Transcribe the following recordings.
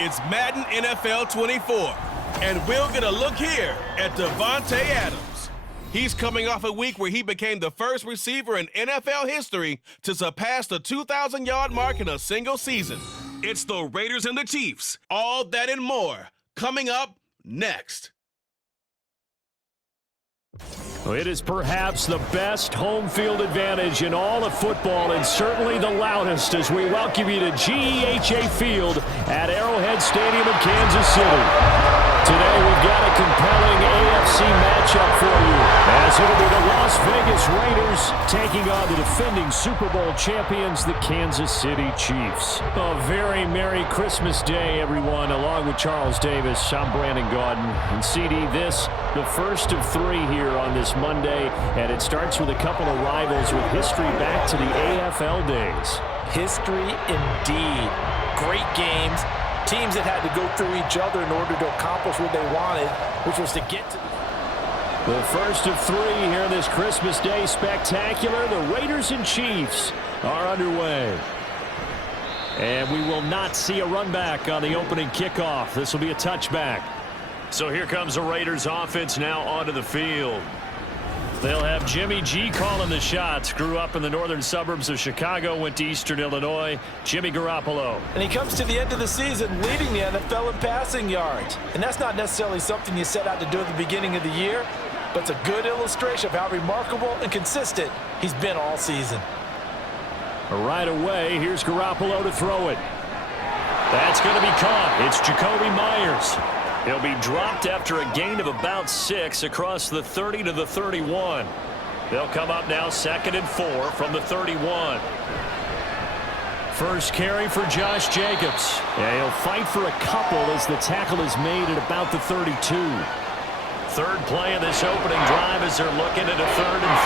It's Madden NFL 24, and we're going to look here at Davante Adams. He's coming off a week where he became the first receiver in NFL history to surpass the 2,000-yard mark in a single season. It's the Raiders and the Chiefs. All that and more coming up next. It is perhaps the best home field advantage in all of football, and certainly the loudest, as we welcome you to GEHA Field at Arrowhead Stadium in Kansas City. Today we've got a compelling AFC matchup for you, as it'll be the Las Vegas Raiders taking on the defending Super Bowl champions, the Kansas City Chiefs. A very Merry Christmas Day, everyone. Along with Charles Davis, I'm Brandon Gaudin. And CD, this, the first of three here on this Monday, and it starts with a couple of rivals with history back to the AFL days. History indeed. Great games. Teams that had to go through each other in order to accomplish what they wanted, which was to get to the first of three here in this Christmas Day spectacular. The Raiders and Chiefs are underway. And we will not see a run back on the opening kickoff. This will be a touchback. So here comes the Raiders offense now onto the field. They'll have Jimmy G calling the shots. Grew up in the northern suburbs of Chicago, went to Eastern Illinois. Jimmy Garoppolo. And he comes to the end of the season leading the NFL in passing yards. And that's not necessarily something you set out to do at the beginning of the year, but it's a good illustration of how remarkable and consistent he's been all season. Right away, here's Garoppolo to throw it. That's going to be caught. It's Jacoby Myers. He'll be dropped after a gain of about 6 across the 30 to the 31. They'll come up now 2nd and 4 from the 31. First carry for Josh Jacobs. Yeah, he'll fight for a couple as the tackle is made at about the 32. Third play of this opening drive as they're looking at a 3rd and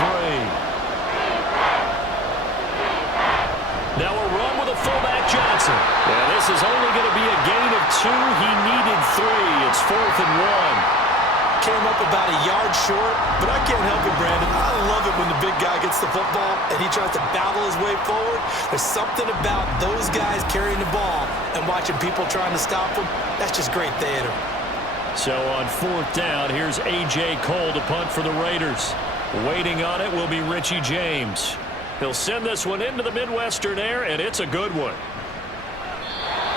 3. Now a run with a fullback Johnson. Yeah, this is only going to be a gain of 2. He needed 3. It's 4th and 1. Came up about a yard short, but I can't help it, Brandon. I love it when the big guy gets the football and he tries to battle his way forward. There's something about those guys carrying the ball and watching people trying to stop them. That's just great theater. So on 4th down, here's A.J. Cole to punt for the Raiders. Waiting on it will be Richie James. He'll send this one into the Midwestern air, and it's a good one.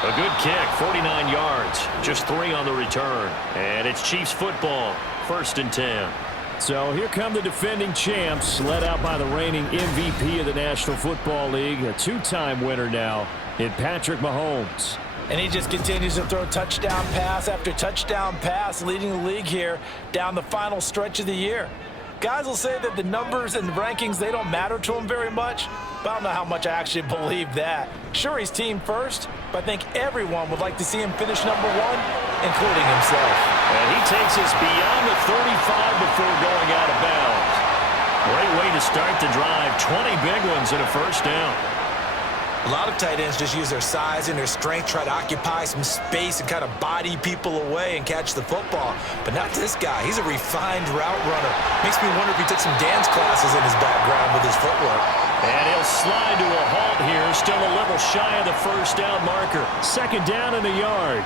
A good kick, 49 yards, just 3 on the return. And it's Chiefs football, 1st and 10. So here come the defending champs, led out by the reigning MVP of the National Football League, a 2-time winner now in Patrick Mahomes. And he just continues to throw touchdown pass after touchdown pass, leading the league here down the final stretch of the year. Guys will say that the numbers and the rankings, they don't matter to him very much, but I don't know how much I actually believe that. Sure, he's team first, but I think everyone would like to see him finish number 1, including himself. And he takes us beyond the 35 before going out of bounds. Great way to start the drive. 20 big ones and a first down. A lot of tight ends just use their size and their strength, try to occupy some space and kind of body people away and catch the football. But not this guy. He's a refined route runner. Makes me wonder if he took some dance classes in his background with his footwork. And he'll slide to a halt here, still a little shy of the first down marker. 2nd down in the yard.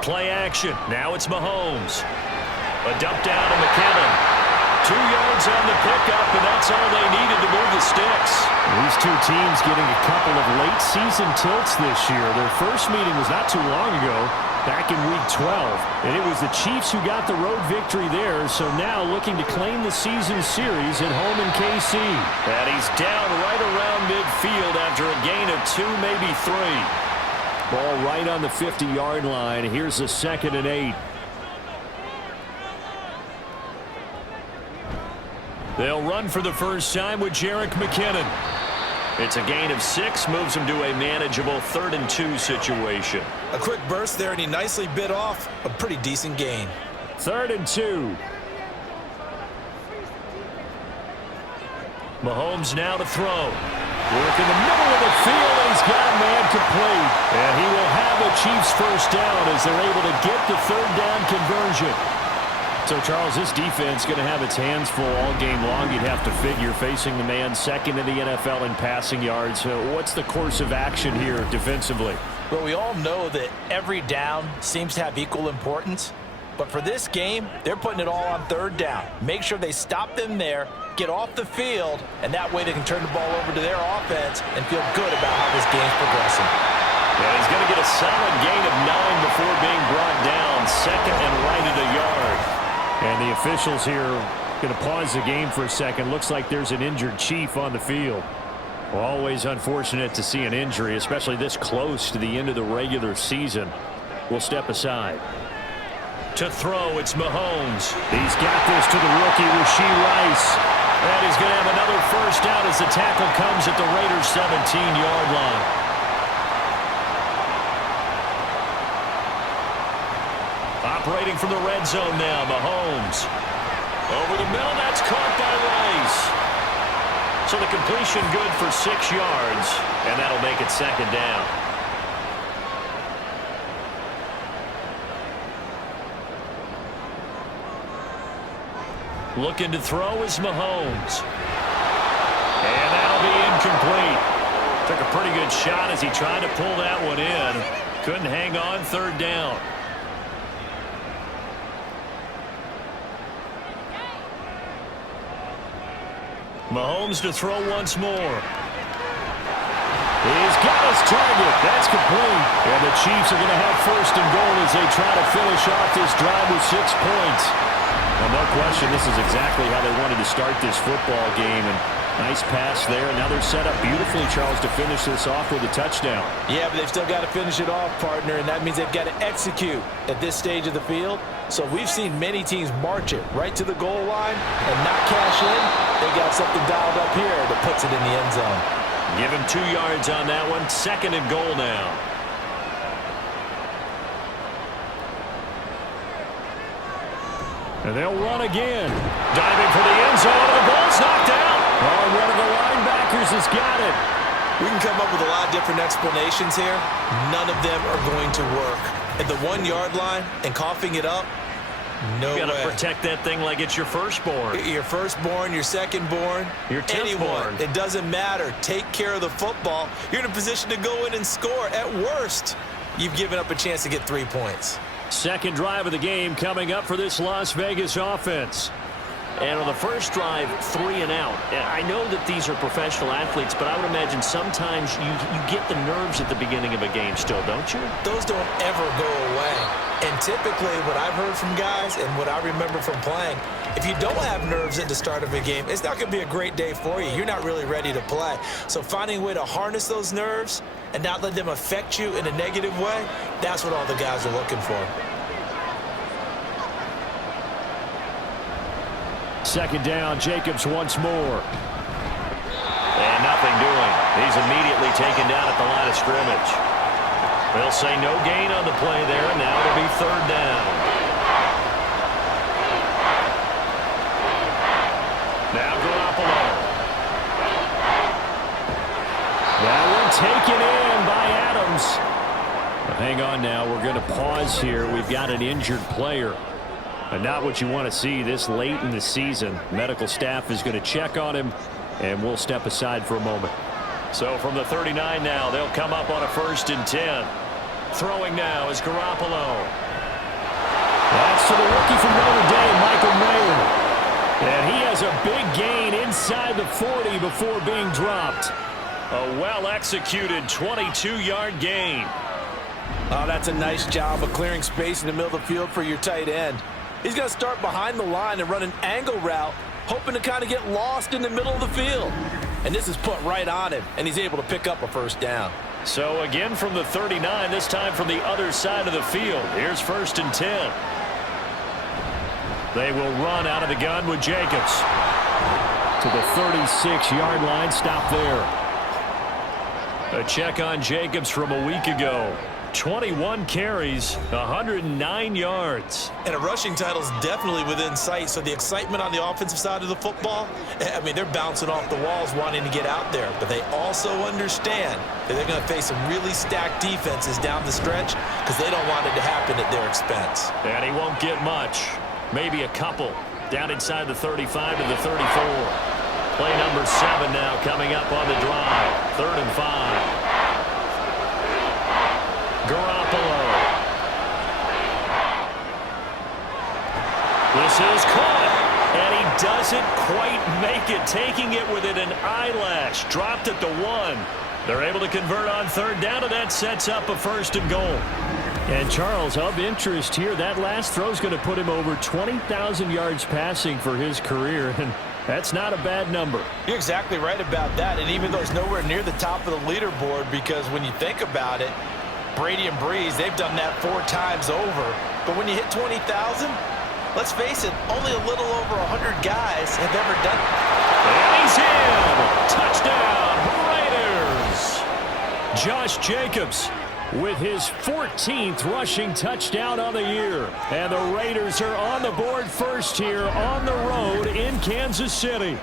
Play action. Now it's Mahomes. A dump down to McKinnon. 2 yards on the pickup, and that's all they needed to move the sticks. These two teams getting a couple of late season tilts this year. Their first meeting was not too long ago, back in Week 12. And it was the Chiefs who got the road victory there, so now looking to claim the season series at home in KC. And he's down right around midfield after a gain of 2, maybe 3. Ball right on the 50-yard line. Here's a 2nd and 8. They'll run for the first time with Jerick McKinnon. It's a gain of 6, moves him to a manageable 3rd and 2 situation. A quick burst there, and he nicely bit off a pretty decent gain. 3rd and 2. Mahomes now to throw. Work in the middle of the field, and he's got a man complete. And he will have a Chiefs first down as they're able to get the 3rd down conversion. So, Charles, this defense going to have its hands full all game long, you'd have to figure, facing the man second in the NFL in passing yards. What's the course of action here defensively? Well, we all know that every down seems to have equal importance. But for this game, they're putting it all on third down. Make sure they stop them there, get off the field, and that way they can turn the ball over to their offense and feel good about how this game's progressing. Yeah, he's going to get a solid gain of 9 before being brought down, second and right at a yard. And the officials here going to pause the game for a second. Looks like there's an injured Chief on the field. Well, always unfortunate to see an injury, especially this close to the end of the regular season. We'll step aside. To throw, it's Mahomes. He's got this to the rookie, Rashee Rice. And he's going to have another first down as the tackle comes at the Raiders' 17-yard line. Operating from the red zone now, Mahomes. Over the middle, that's caught by Rice. So the completion good for 6 yards, and that'll make it second down. Looking to throw is Mahomes. And that'll be incomplete. Took a pretty good shot as he tried to pull that one in. Couldn't hang on third down. Mahomes to throw once more. He's got his target. That's complete. And the Chiefs are going to have first and goal as they try to finish off this drive with 6 points. Well, no question, this is exactly how they wanted to start this football game. And nice pass there. Now they're set up beautifully, Charles, to finish this off with a touchdown. Yeah, but they've still got to finish it off, partner, and that means they've got to execute at this stage of the field. So we've seen many teams march it right to the goal line and not cash in. They got something dialed up here that puts it in the end zone. Give him 2 yards on that one. Second and goal now. And they'll run again. Diving for the end zone, and the ball's knocked out. Oh, one of the linebackers has got it. We can come up with a lot of different explanations here. None of them are going to work. At the 1 yard line and coughing it up, no way. You got to protect that thing like it's your firstborn. Your firstborn, your secondborn, your anyone. It doesn't matter. Take care of the football. You're in a position to go in and score. At worst, you've given up a chance to get 3 points. Second drive of the game coming up for this Las Vegas offense. And on the first drive, 3 and out. I know that these are professional athletes, but I would imagine sometimes you get the nerves at the beginning of a game still, don't you? Those don't ever go away. And typically what I've heard from guys and what I remember from playing, if you don't have nerves at the start of a game, it's not going to be a great day for you. You're not really ready to play. So finding a way to harness those nerves and not let them affect you in a negative way, that's what all the guys are looking for. Second down, Jacobs once more. And nothing doing. He's immediately taken down at the line of scrimmage. They'll say no gain on the play there, and now it'll be third down. Now Garoppolo. That one taken in by Adams. Well, hang on now. We're going to pause here. We've got an injured player. And not what you want to see this late in the season. Medical staff is going to check on him, and we'll step aside for a moment. So from the 39 now, they'll come up on a 1st and 10. Throwing now is Garoppolo. That's to the rookie from Notre Dame, Michael Mayer. And he has a big gain inside the 40 before being dropped. A well-executed 22-yard gain. Oh, that's a nice job of clearing space in the middle of the field for your tight end. He's going to start behind the line and run an angle route, hoping to kind of get lost in the middle of the field. And this is put right on him, and he's able to pick up a first down. So again from the 39, this time from the other side of the field. Here's 1st and 10. They will run out of the gun with Jacobs. To the 36-yard line, stop there. A check on Jacobs from a week ago. 21 carries, 109 yards. And a rushing title is definitely within sight, so the excitement on the offensive side of the football, I mean, they're bouncing off the walls wanting to get out there, but they also understand that they're going to face some really stacked defenses down the stretch because they don't want it to happen at their expense. And he won't get much. Maybe a couple. Down inside the 35 to the 34. Play number 7 now coming up on the drive. 3rd and 5. Garoppolo. This is caught. And he doesn't quite make it. Taking it within an eyelash. Dropped at the 1. They're able to convert on 3rd down, and that sets up a 1st and goal. And Charles, of interest here, that last throw is going to put him over 20,000 yards passing for his career, and that's not a bad number. You're exactly right about that, and even though it's nowhere near the top of the leaderboard, because when you think about it, Brady and Breeze, they've done that 4 times over. But when you hit 20,000, let's face it, only a little over 100 guys have ever done it. And he's in! Touchdown, Raiders! Josh Jacobs with his 14th rushing touchdown on the year. And the Raiders are on the board first here on the road in Kansas City.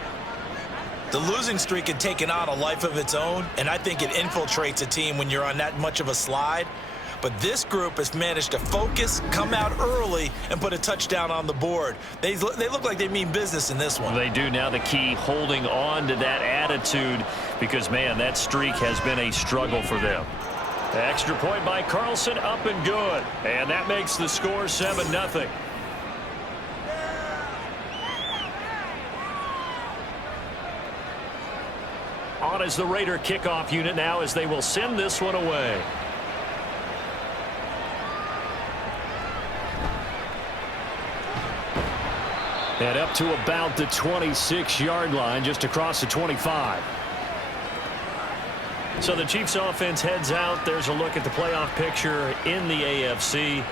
The losing streak had taken on a life of its own, and I think it infiltrates a team when you're on that much of a slide. But this group has managed to focus, come out early, and put a touchdown on the board. They look like they mean business in this one. They do. Now the key, holding on to that attitude, because, man, that streak has been a struggle for them. Extra point by Carlson, up and good. And that makes the score 7-0. On is the Raider kickoff unit now as they will send this one away. And up to about the 26-yard line, just across the 25. So the Chiefs offense heads out. There's a look at the playoff picture in the AFC.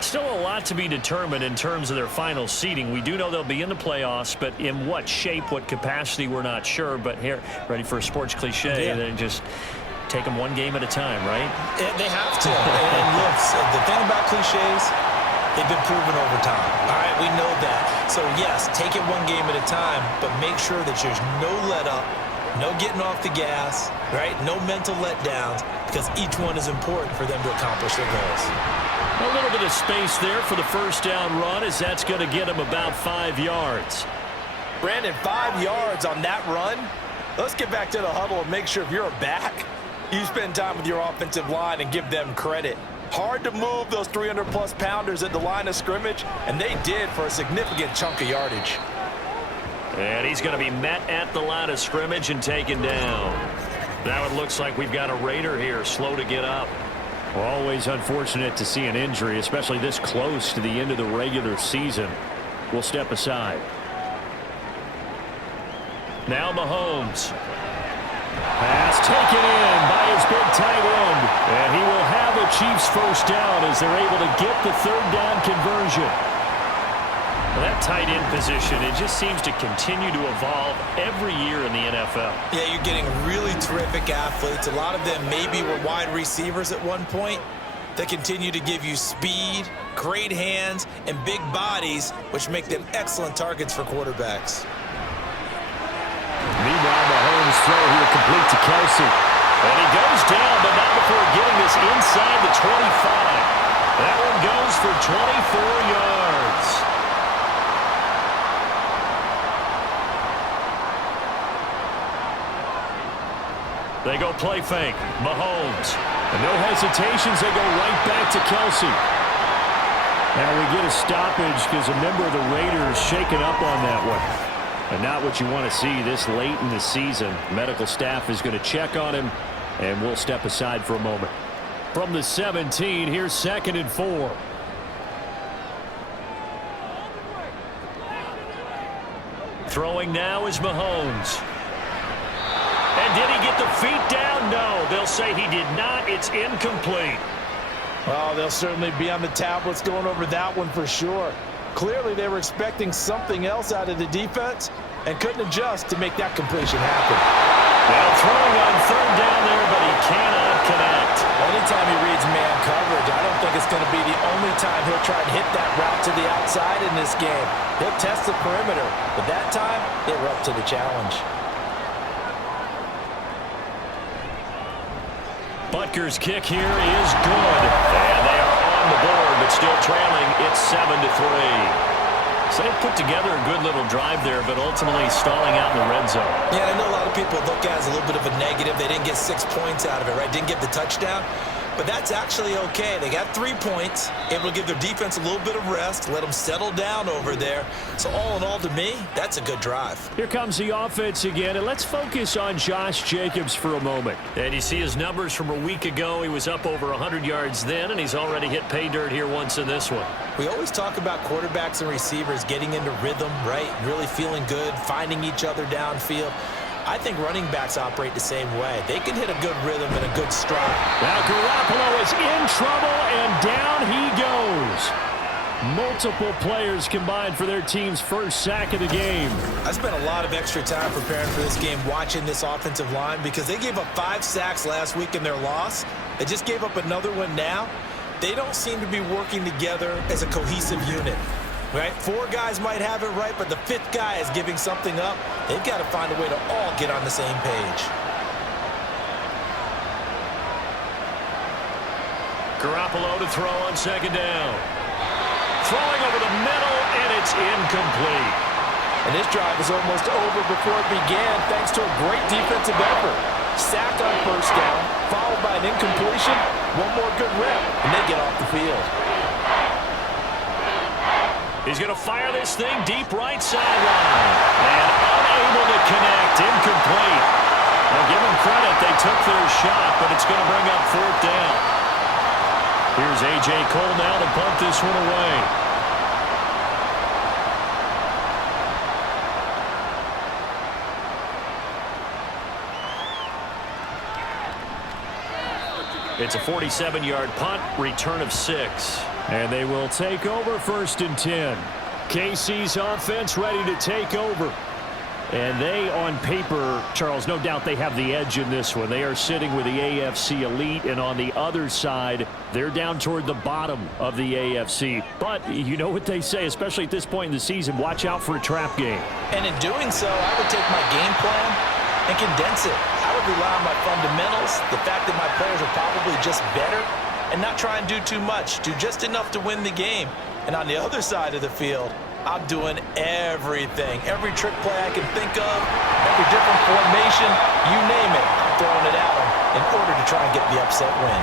Still a lot to be determined in terms of their final seeding. We do know they'll be in the playoffs, but in what shape, what capacity, we're not sure. But here, ready for a sports cliche, yeah. They just take them one game at a time, right? They have to. And look, the thing about cliches, they've been proven over time. All right, we know that. So, yes, take it one game at a time, but make sure that there's no let-up, no getting off the gas, right? No mental letdowns, because each one is important for them to accomplish their goals. A little bit of space there for the first down run, as that's going to get them about 5 yards. Brandon, 5 yards on that run. Let's get back to the huddle and make sure if you're a back, you spend time with your offensive line and give them credit. Hard to move those 300-plus pounders at the line of scrimmage, and they did for a significant chunk of yardage. And he's going to be met at the line of scrimmage and taken down. Now it looks like we've got a Raider here, slow to get up. Well, always unfortunate to see an injury, especially this close to the end of the regular season. We'll step aside. Now Mahomes. Pass taken in by his big tight end. And he will have a Chiefs first down as they're able to get the 3rd down conversion. Well, that tight end position, it just seems to continue to evolve every year in the NFL. Yeah, you're getting really terrific athletes. A lot of them maybe were wide receivers at one point. They continue to give you speed, great hands, and big bodies, which make them excellent targets for quarterbacks. Meanwhile, Mahomes' throw here complete to Kelsey. And he goes down, but not before getting this inside the 25. That one goes for 24 yards. They go play fake. Mahomes. And no hesitations. They go right back to Kelsey. Now we get a stoppage because a member of the Raiders shaken up on that one. And not what you want to see this late in the season. Medical staff is going to check on him, and we'll step aside for a moment. From the 17, here's 2nd and 4. Throwing now is Mahomes. And did he get the feet down? No, they'll say he did not. It's incomplete. Well, they'll certainly be on the tablets going over that one for sure. Clearly, they were expecting something else out of the defense and couldn't adjust to make that completion happen. Well, throwing on 3rd down there, but he cannot connect. Anytime he reads man coverage, I don't think it's going to be the only time he'll try to hit that route to the outside in this game. He'll test the perimeter, but that time, they were up to the challenge. Butker's kick here is good. And they are on the board, but still trailing. It's 7-3. So they put together a good little drive there, but ultimately stalling out in the red zone. Yeah, I know a lot of people look at it as a little bit of a negative. They didn't get 6 points out of it, right? Didn't get the touchdown. But that's actually okay. They got 3 points, able to give their defense a little bit of rest, let them settle down over there. So all in all, to me, that's a good drive. Here comes the offense again, and let's focus on Josh Jacobs for a moment. And you see his numbers from a week ago. He was up over 100 yards then, and he's already hit pay dirt here once in this one. We always talk about quarterbacks and receivers getting into rhythm, right? Really feeling good, finding each other downfield. I think running backs operate the same way. They can hit a good rhythm and a good stride. Now Garoppolo is in trouble, and down he goes. Multiple players combined for their team's first sack of the game. I spent a lot of extra time preparing for this game, watching this offensive line, because they gave up 5 sacks last week in their loss. They just gave up another one now. They don't seem to be working together as a cohesive unit. Right? 4 guys might have it right, but the 5th guy is giving something up. They've got to find a way to all get on the same page. Garoppolo to throw on second down. Throwing over the middle, and it's incomplete. And this drive is almost over before it began, thanks to a great defensive effort. Sacked on first down, followed by an incompletion. One more good rep, and they get off the field. He's going to fire this thing deep right sideline. And unable to connect. Incomplete. Now give them credit. They took their shot, but it's going to bring up 4th down. Here's A.J. Cole now to punt this one away. It's a 47-yard punt, return of 6. And they will take over 1st and 10. KC's offense ready to take over. And they, on paper, Charles, no doubt they have the edge in this one. They are sitting with the AFC elite, and on the other side, they're down toward the bottom of the AFC. But you know what they say, especially at this point in the season, watch out for a trap game. And in doing so, I would take my game plan and condense it. I would rely on my fundamentals, the fact that my players are probably just better, and not try and do too much, do just enough to win the game. And on the other side of the field, I'm doing everything. Every trick play I can think of, every different formation, you name it, I'm throwing it at them in order to try and get the upset win.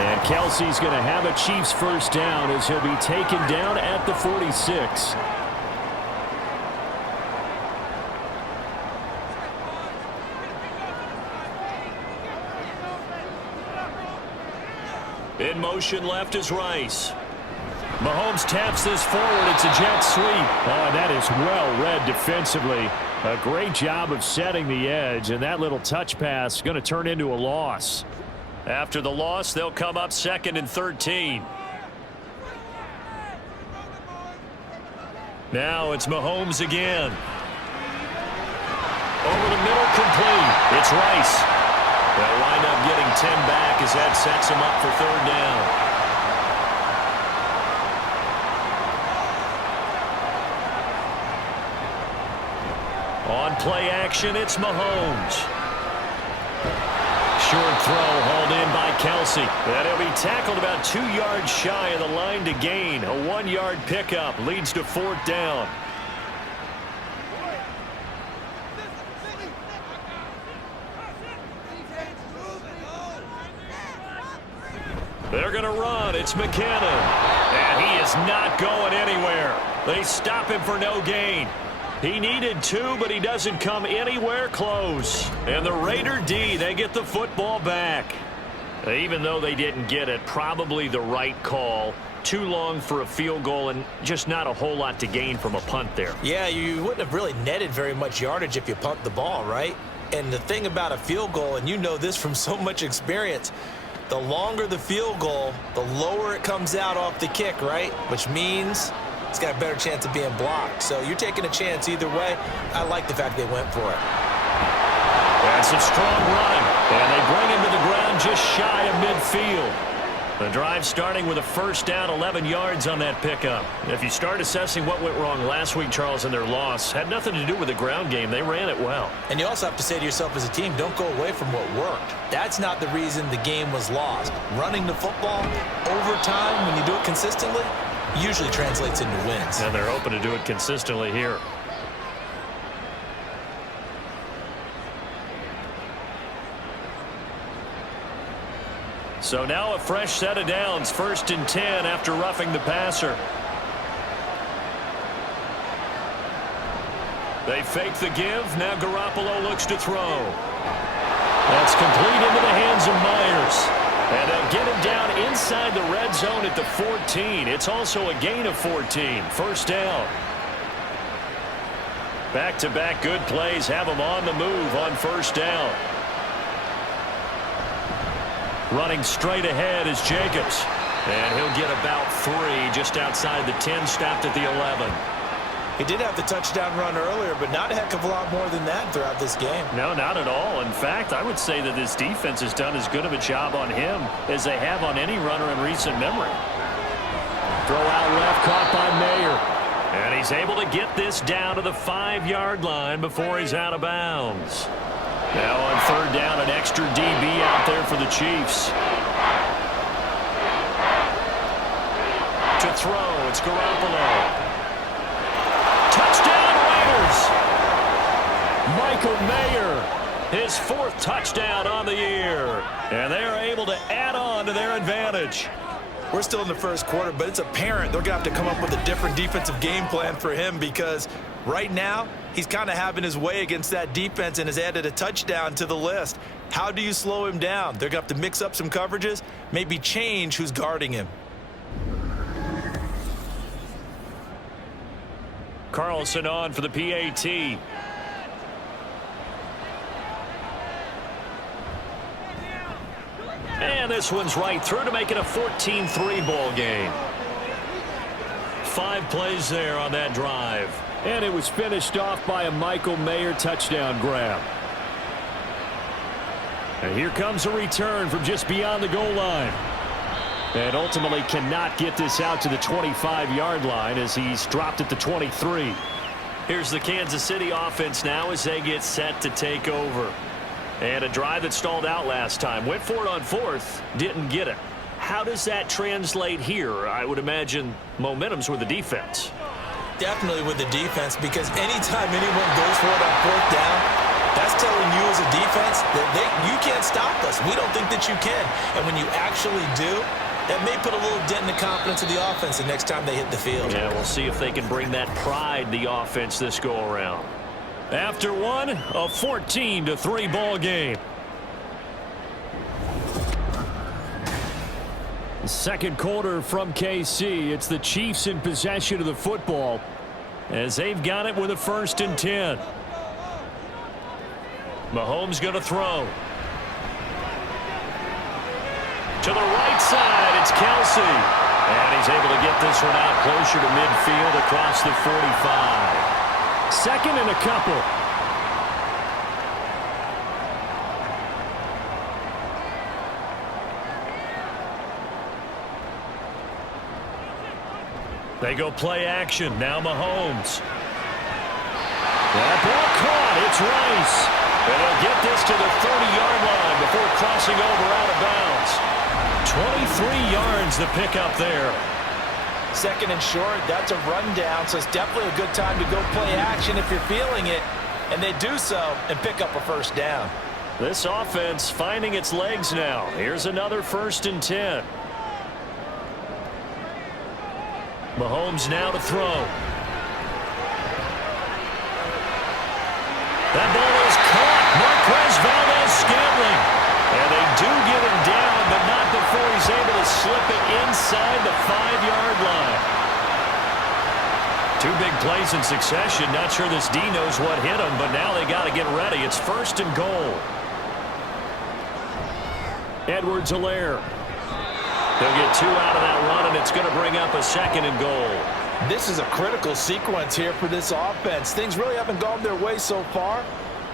And Kelsey's going to have a Chiefs first down as he'll be taken down at the 46. In motion left is Rice. Mahomes taps this forward. It's a jet sweep. Oh, and that is well read defensively. A great job of setting the edge, and that little touch pass is going to turn into a loss. After the loss, they'll come up 2nd and 13. Now it's Mahomes again. Over the middle, complete. It's Rice. They'll wind up getting 10 back as that sets him up for 3rd down. On play action, it's Mahomes. Short throw hauled in by Kelsey. And he'll be tackled about 2 yards shy of the line to gain. A 1-yard pickup leads to 4th down. They're going to run. It's McKinnon. And he is not going anywhere. They stop him for no gain. He needed 2, but he doesn't come anywhere close. And the Raider D, they get the football back. Even though they didn't get it, probably the right call. Too long for a field goal and just not a whole lot to gain from a punt there. Yeah, you wouldn't have really netted very much yardage if you punt the ball, right? And the thing about a field goal, and you know this from so much experience, the longer the field goal, the lower it comes out off the kick, right? Which means it's got a better chance of being blocked. So you're taking a chance either way. I like the fact they went for it. That's a strong run. And they bring him to the ground just shy of midfield. The drive starting with a first down, 11 yards on that pickup. If you start assessing what went wrong last week, Charles, in their loss, had nothing to do with the ground game. They ran it well. And you also have to say to yourself as a team, don't go away from what worked. That's not the reason the game was lost. Running the football over time, when you do it consistently, usually translates into wins. And they're hoping to do it consistently here. So now a fresh set of downs, 1st and 10 after roughing the passer. They fake the give. Now Garoppolo looks to throw. That's complete into the hands of Myers. And they'll get him down inside the red zone at the 14. It's also a gain of 14. 1st down. Back-to-back good plays have him on the move on 1st down. Running straight ahead is Jacobs. And he'll get about 3 just outside the 10, stopped at the 11. He did have the touchdown run earlier, but not a heck of a lot more than that throughout this game. No, not at all. In fact, I would say that this defense has done as good of a job on him as they have on any runner in recent memory. Throw out left, caught by Mayer. And he's able to get this down to the 5-yard line before he's out of bounds. Now on 3rd down, an extra DB out there for the Chiefs. To throw, it's Garoppolo. Touchdown Raiders! Michael Mayer, his 4th touchdown on the year. And they're able to add on to their advantage. We're still in the 1st quarter, but it's apparent they're going to have to come up with a different defensive game plan for him because right now he's kind of having his way against that defense and has added a touchdown to the list. How do you slow him down? They're going to have to mix up some coverages, maybe change who's guarding him. Carlson on for the PAT. And this one's right through to make it a 14-3 ball game. 5 plays there on that drive. And it was finished off by a Michael Mayer touchdown grab. And here comes a return from just beyond the goal line. And ultimately cannot get this out to the 25-yard line as he's dropped at the 23. Here's the Kansas City offense now as they get set to take over. And a drive that stalled out last time. Went for it on 4th, didn't get it. How does that translate here? I would imagine momentum's with the defense. Definitely with the defense, because anytime anyone goes for it on 4th down, that's telling you as a defense that you can't stop us. We don't think that you can. And when you actually do, that may put a little dent in the confidence of the offense the next time they hit the field. Yeah, we'll see if they can bring that pride, the offense, this go-around. After one, a 14-3 ball game. Second quarter from KC. It's the Chiefs in possession of the football as they've got it with a 1st and 10. Mahomes going to throw. To the right side, it's Kelsey. And he's able to get this one out closer to midfield across the 45. 2nd and a couple. They go play action. Now Mahomes. That ball caught. It's Rice. And they'll get this to the 30-yard line before crossing over out of bounds. 23 yards to pick up there. 2nd and short, that's a rundown, so it's definitely a good time to go play action if you're feeling it. And they do so and pick up a 1st down. This offense finding its legs now. Here's another 1st and 10. Mahomes now to throw. That ball is caught. Marquez Valdes-Scantling. And they do get him down, but not before he's able to slip it inside the 5-yard line. 2 big plays in succession. Not sure this D knows what hit him, but now they got to get ready. It's 1st and goal. Edwards-Helaire. They'll get 2 out of that run, and it's going to bring up a 2nd and goal. This is a critical sequence here for this offense. Things really haven't gone their way so far.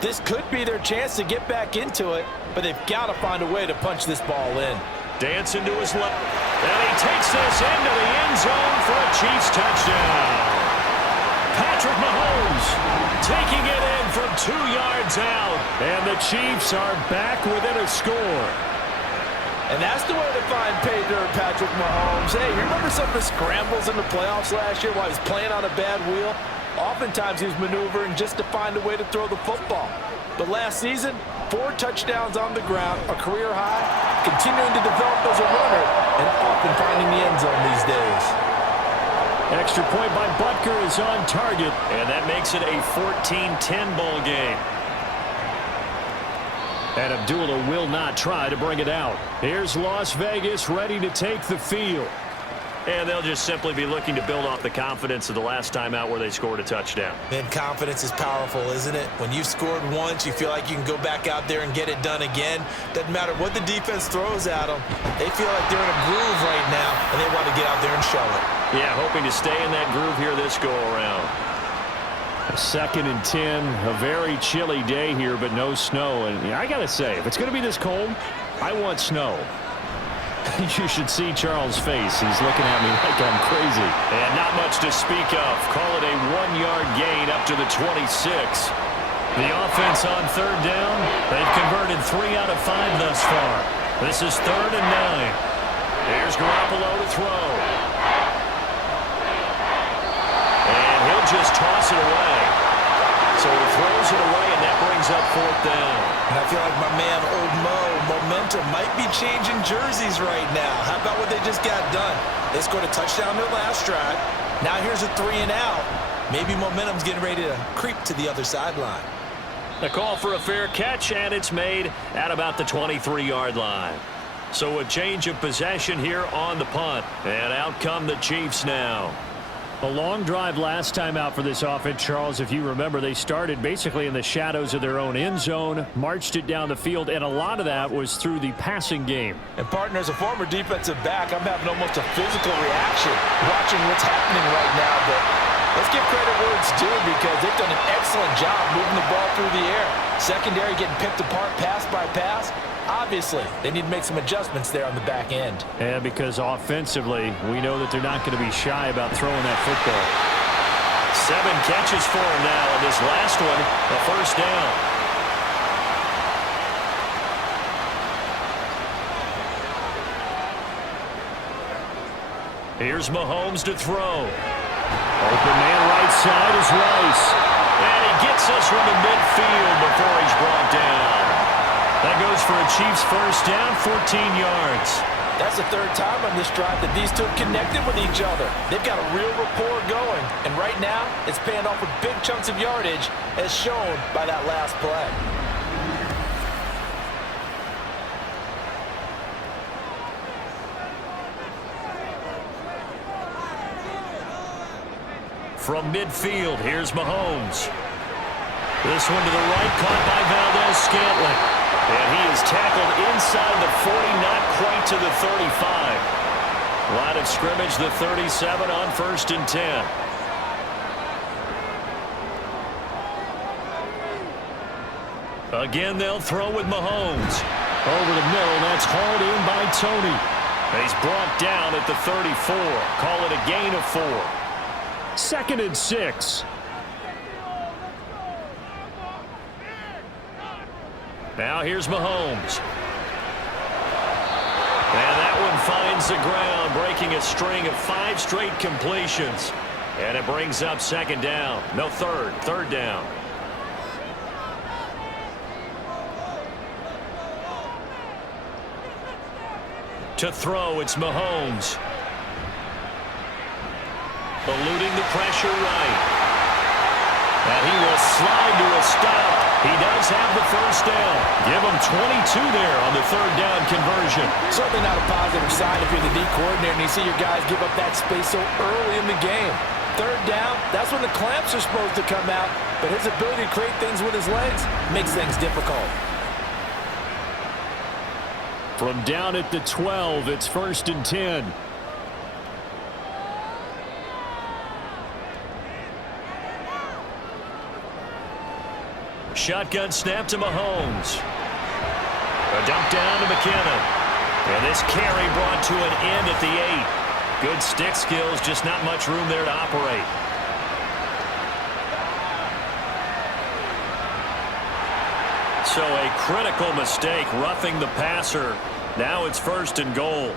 This could be their chance to get back into it, but they've got to find a way to punch this ball in. Dancing to his left. And he takes this into the end zone for a Chiefs touchdown. Patrick Mahomes taking it in from 2 yards out. And the Chiefs are back within a score. And that's the way to find pay dirt, Patrick Mahomes. hey, you remember some of the scrambles in the playoffs last year while he was playing on a bad wheel? Oftentimes he was maneuvering just to find a way to throw the football. But last season, 4 touchdowns on the ground, a career high, continuing to develop as a runner, and often finding the end zone these days. Extra point by Butker is on target, and that makes it a 14-10 ball game. And Abdullah will not try to bring it out. Here's Las Vegas ready to take the field. And they'll just simply be looking to build off the confidence of the last time out where they scored a touchdown. Man, confidence is powerful, isn't it? When you've scored once, you feel like you can go back out there and get it done again. Doesn't matter what the defense throws at them. They feel like they're in a groove right now, and they want to get out there and show it. Yeah, hoping to stay in that groove here this go-around. 2nd and 10, a very chilly day here, but no snow. And I got to say, if it's going to be this cold, I want snow. You should see Charles' face. He's looking at me like I'm crazy. And not much to speak of. Call it a 1-yard gain up to the 26. The offense on 3rd down. They've converted 3 out of 5 thus far. This is 3rd and 9. Here's Garoppolo to throw. And he'll just toss it away. So he throws it away, and that brings up 4th down. And I feel like my man, Old Mo, momentum might be changing jerseys right now. How about what they just got done? They scored a touchdown their last drive. Now here's a 3 and out. Maybe momentum's getting ready to creep to the other sideline. A call for a fair catch, and it's made at about the 23-yard line. So a change of possession here on the punt. And out come the Chiefs now. A long drive last time out for this offense, Charles. If you remember, they started basically in the shadows of their own end zone, marched it down the field, and a lot of that was through the passing game. And, partner, as a former defensive back, I'm having almost a physical reaction watching what's happening right now. But let's give credit where it's due because they've done an excellent job moving the ball through the air. Secondary getting picked apart pass by pass. Obviously, they need to make some adjustments there on the back end. And because offensively, we know that they're not going to be shy about throwing that football. 7 catches for him now, and this last one, a 1st down. Here's Mahomes to throw. Open man right side is Rice. And he gets us from the midfield before he's brought down. That goes for a Chiefs 1st down, 14 yards. That's the 3rd time on this drive that these two have connected with each other. They've got a real rapport going. And right now, it's paying off with big chunks of yardage, as shown by that last play. From midfield, here's Mahomes. This one to the right, caught by Valdez-Scantling. And he is tackled inside the 40, not quite to the 35. Line of scrimmage, the 37 on 1st and 10. Again, they'll throw with Mahomes. Over the middle, that's hauled in by Tony. He's brought down at the 34. Call it a gain of 4. 2nd and 6. Now here's Mahomes. And that one finds the ground, breaking a string of 5 straight completions. And it brings up 2nd down. No, 3rd down. To throw, it's Mahomes. Eluding the pressure right. And he will slide to a stop. He does have the 1st down. Give him 22 there on the 3rd down conversion. Certainly not a positive sign if you're the D coordinator and you see your guys give up that space so early in the game. 3rd down, that's when the clamps are supposed to come out. But his ability to create things with his legs makes things difficult. From down at the 12, it's 1st and 10. Shotgun snap to Mahomes. A dump down to McKinnon. And this carry brought to an end at the 8. Good stick skills, just not much room there to operate. So a critical mistake, roughing the passer. Now it's 1st and goal.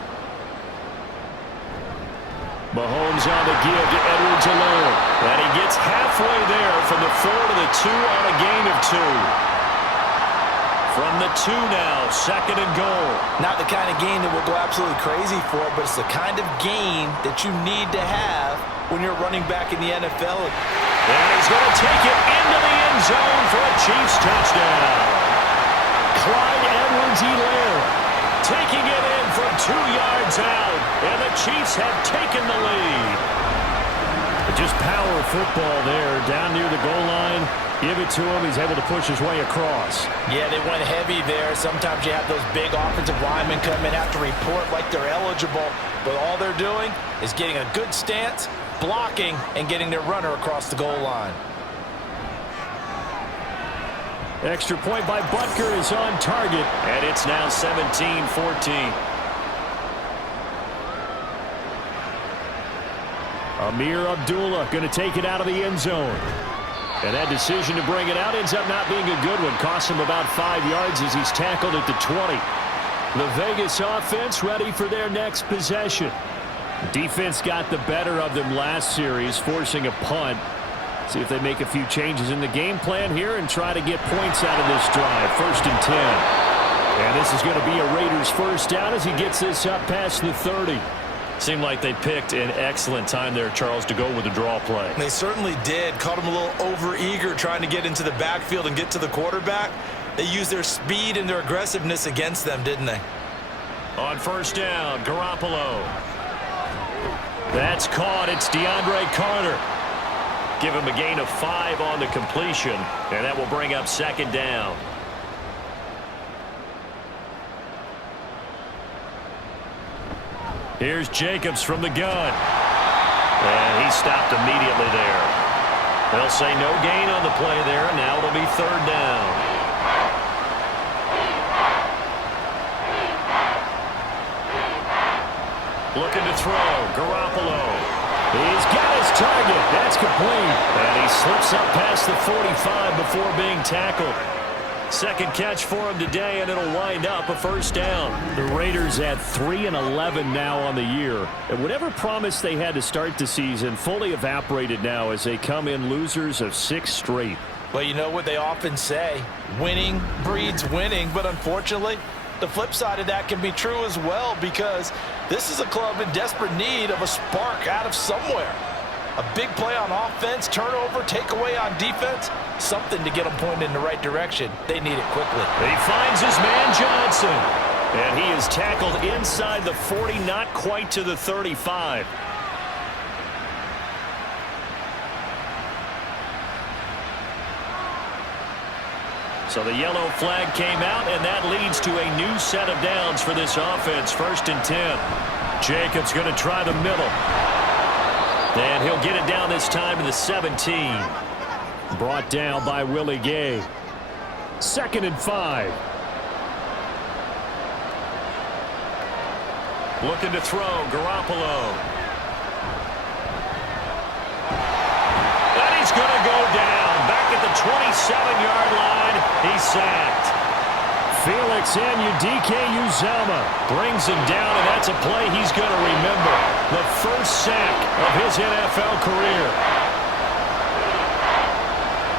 Mahomes on the give to Edwards alone. And he gets halfway there from the 4 to the 2 on a gain of 2. From the 2 now, 2nd and goal. Not the kind of gain that we'll go absolutely crazy for, but it's the kind of gain that you need to have when you're running back in the NFL. And he's going to take it into the end zone for a Chiefs touchdown. Clyde Edwards-Helaire taking it in from 2 yards out, and the Chiefs have taken the lead. Just power football there, down near the goal line. Give it to him. He's able to push his way across. Yeah, they went heavy there. Sometimes you have those big offensive linemen come in, have to report like they're eligible, but all they're doing is getting a good stance, blocking, and getting their runner across the goal line. Extra point by Butker is on target. And it's now 17-14. Amir Abdullah going to take it out of the end zone. And that decision to bring it out ends up not being a good one. Costs him about 5 yards as he's tackled at the 20. The Vegas offense ready for their next possession. Defense got the better of them last series, forcing a punt. See if they make a few changes in the game plan here and try to get points out of this drive. 1st and 10. And this is going to be a Raiders first down as he gets this up past the 30. Seemed like they picked an excellent time there, Charles, to go with the draw play. They certainly did. Caught him a little over-eager trying to get into the backfield and get to the quarterback. They used their speed and their aggressiveness against them, didn't they? On 1st down, Garoppolo. That's caught. It's DeAndre Carter. Give him a gain of 5 on the completion, and that will bring up 2nd down. Here's Jacobs from the gun. And he stopped immediately there. They'll say no gain on the play there, and now it'll be 3rd down. Looking to throw. Garoppolo. He's got his target. That's complete. And he slips up past the 45 before being tackled. 2nd catch for him today, and it'll wind up a 1st down. The Raiders at 3-11 now on the year. And whatever promise they had to start the season fully evaporated now as they come in losers of 6 straight. Well, you know what they often say, winning breeds winning, but unfortunately, the flip side of that can be true as well, because this is a club in desperate need of a spark out of somewhere. A big play on offense, turnover, takeaway on defense, something to get them pointed in the right direction. They need it quickly. He finds his man Johnson, and he is tackled inside the 40, not quite to the 35. So the yellow flag came out, and that leads to a new set of downs for this offense. 1st and 10. Jacobs going to try the middle. And he'll get it down this time to the 17. Brought down by Willie Gay. 2nd and 5. Looking to throw. Garoppolo. And he's going to go down. Back at the 27-yard line. He's sacked. Felix Anudike-Uzomah brings him down, and that's a play he's going to remember. The first sack of his NFL career.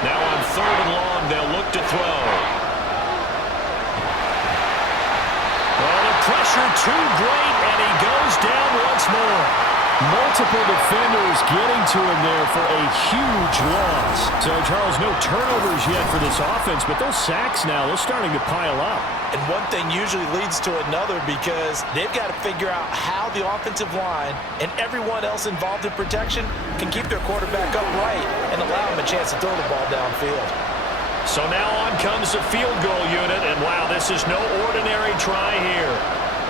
Now on 3rd and long, they'll look to throw. Oh, the pressure too great, and he goes down once more. Multiple defenders getting to him there for a huge loss. So, Charles, no turnovers yet for this offense, but those sacks now, they're starting to pile up. And one thing usually leads to another, because they've got to figure out how the offensive line and everyone else involved in protection can keep their quarterback upright and allow him a chance to throw the ball downfield. So now on comes the field goal unit, and wow, this is no ordinary try here.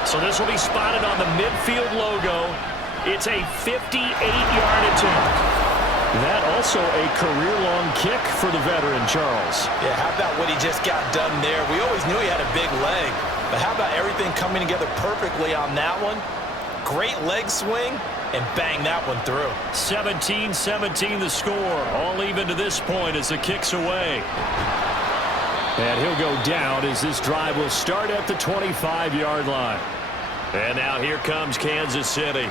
So this will be spotted on the midfield logo. It's a 58-yard attempt. That also a career-long kick for the veteran, Charles. Yeah, how about what he just got done there? We always knew he had a big leg, but how about everything coming together perfectly on that one? Great leg swing, and bang that one through. 17-17 the score. All even to this point as the kick's away. And he'll go down as this drive will start at the 25-yard line. And now here comes Kansas City.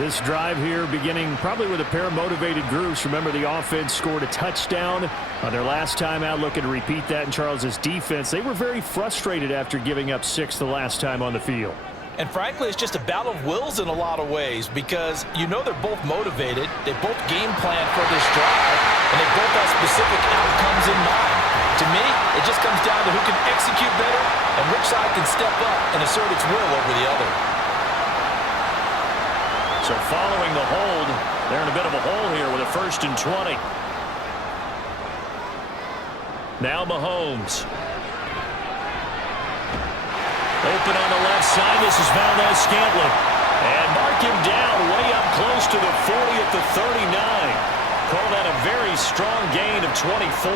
This drive here beginning probably with a pair of motivated groups. Remember, the offense scored a touchdown on their last time out. Looking to repeat that in Charles's defense. They were very frustrated after giving up 6 the last time on the field. And frankly, it's just a battle of wills in a lot of ways because you know they're both motivated. They both game plan for this drive, and they both have specific outcomes in mind. To me, it just comes down to who can execute better and which side can step up and assert its will over the other. So following the hold, they're in a bit of a hole here with a 1st and 20. Now Mahomes. Open on the left side. This is Valdez-Scantling. And mark him down way up close to the 40 at the 39. Call that a very strong gain of 24.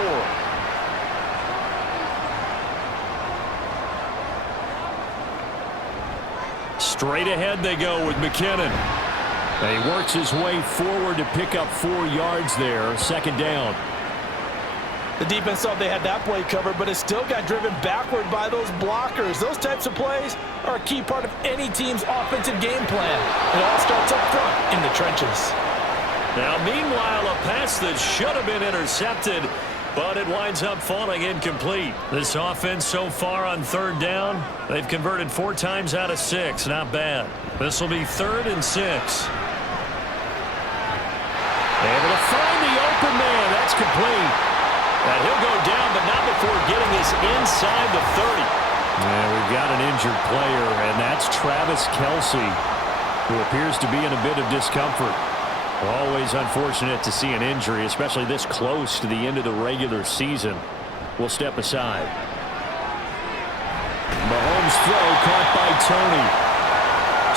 Straight ahead they go with McKinnon. And he works his way forward to pick up 4 yards there. 2nd down. The defense thought they had that play covered, but it still got driven backward by those blockers. Those types of plays are a key part of any team's offensive game plan. It all starts up front in the trenches. Now, meanwhile, a pass that should have been intercepted, but it winds up falling incomplete. This offense so far on 3rd down, they've converted 4 times out of 6. Not bad. This will be 3rd and 6. Able to find the open man. That's complete. And he'll go down, but not before getting this inside the 30. Yeah, we've got an injured player, and that's Travis Kelce, who appears to be in a bit of discomfort. Always unfortunate to see an injury, especially this close to the end of the regular season. We'll step aside. Mahomes' throw caught by Tony.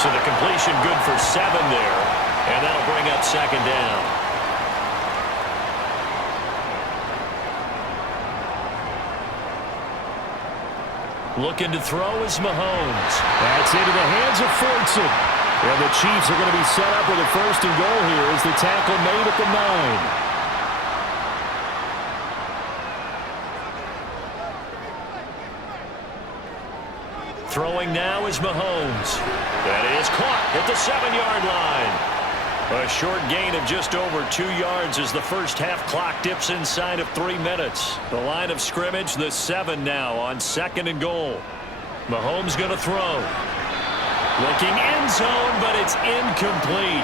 So the completion good for 7 there, and that'll bring up 2nd down. Looking to throw is Mahomes. That's into the hands of Fortson. And the Chiefs are going to be set up with a 1st and goal here as the tackle made at the 9. Throwing now is Mahomes. That is caught at the 7-yard line. A short gain of just over 2 yards as the first half clock dips inside of 3 minutes. The line of scrimmage, the 7 now on 2nd and goal. Mahomes going to throw. Looking end zone, but it's incomplete.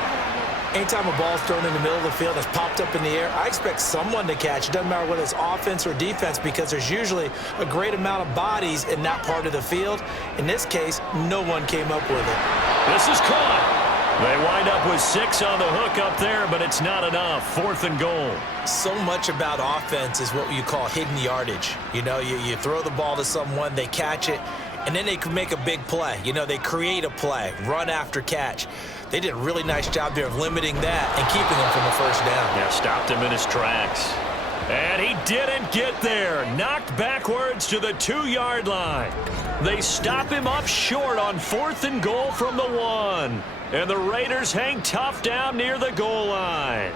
Anytime a ball's thrown in the middle of the field that's popped up in the air, I expect someone to catch. It doesn't matter whether it's offense or defense because there's usually a great amount of bodies in that part of the field. In this case, no one came up with it. This is caught. They wind up with 6 on the hook up there, but it's not enough. 4th and goal. So much about offense is what you call hidden yardage. You know, you throw the ball to someone, they catch it, and then they can make a big play. You know, they create a play, run after catch. They did a really nice job there of limiting that and keeping him from a 1st down. Yeah, stopped him in his tracks. And he didn't get there. Knocked backwards to the 2-yard line. They stop him up short on 4th and goal from the 1. And the Raiders hang tough down near the goal line.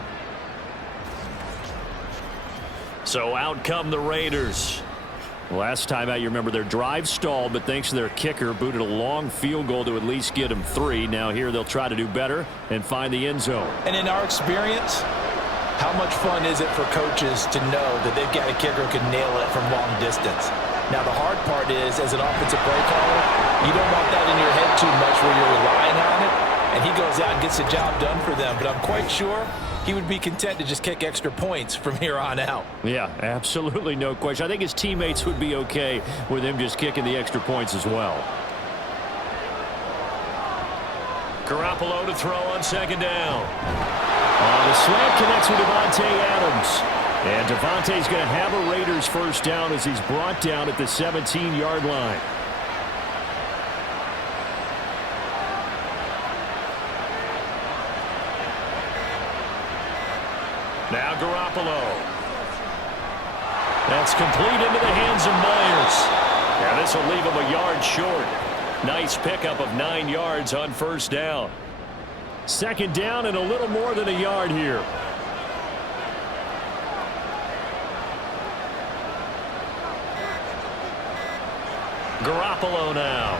So out come the Raiders. Last time out, you remember their drive stalled, but thanks to their kicker, booted a long field goal to at least get them 3. Now here they'll try to do better and find the end zone. And in our experience, how much fun is it for coaches to know that they've got a kicker who can nail it from long distance? Now, the hard part is, as an offensive play caller, you don't want that in your head too much where you're relying on it, and he goes out and gets the job done for them. But I'm quite sure he would be content to just kick extra points from here on out. Yeah, absolutely no question. I think his teammates would be okay with him just kicking the extra points as well. Garoppolo to throw on 2nd down. The slant connects with Davante Adams. And Davante's going to have a Raiders 1st down as he's brought down at the 17-yard line. Now Garoppolo. That's complete into the hands of Myers. Yeah, this will leave him a yard short. Nice pickup of 9 yards on 1st down. 2nd down and a little more than a yard here. Garoppolo now.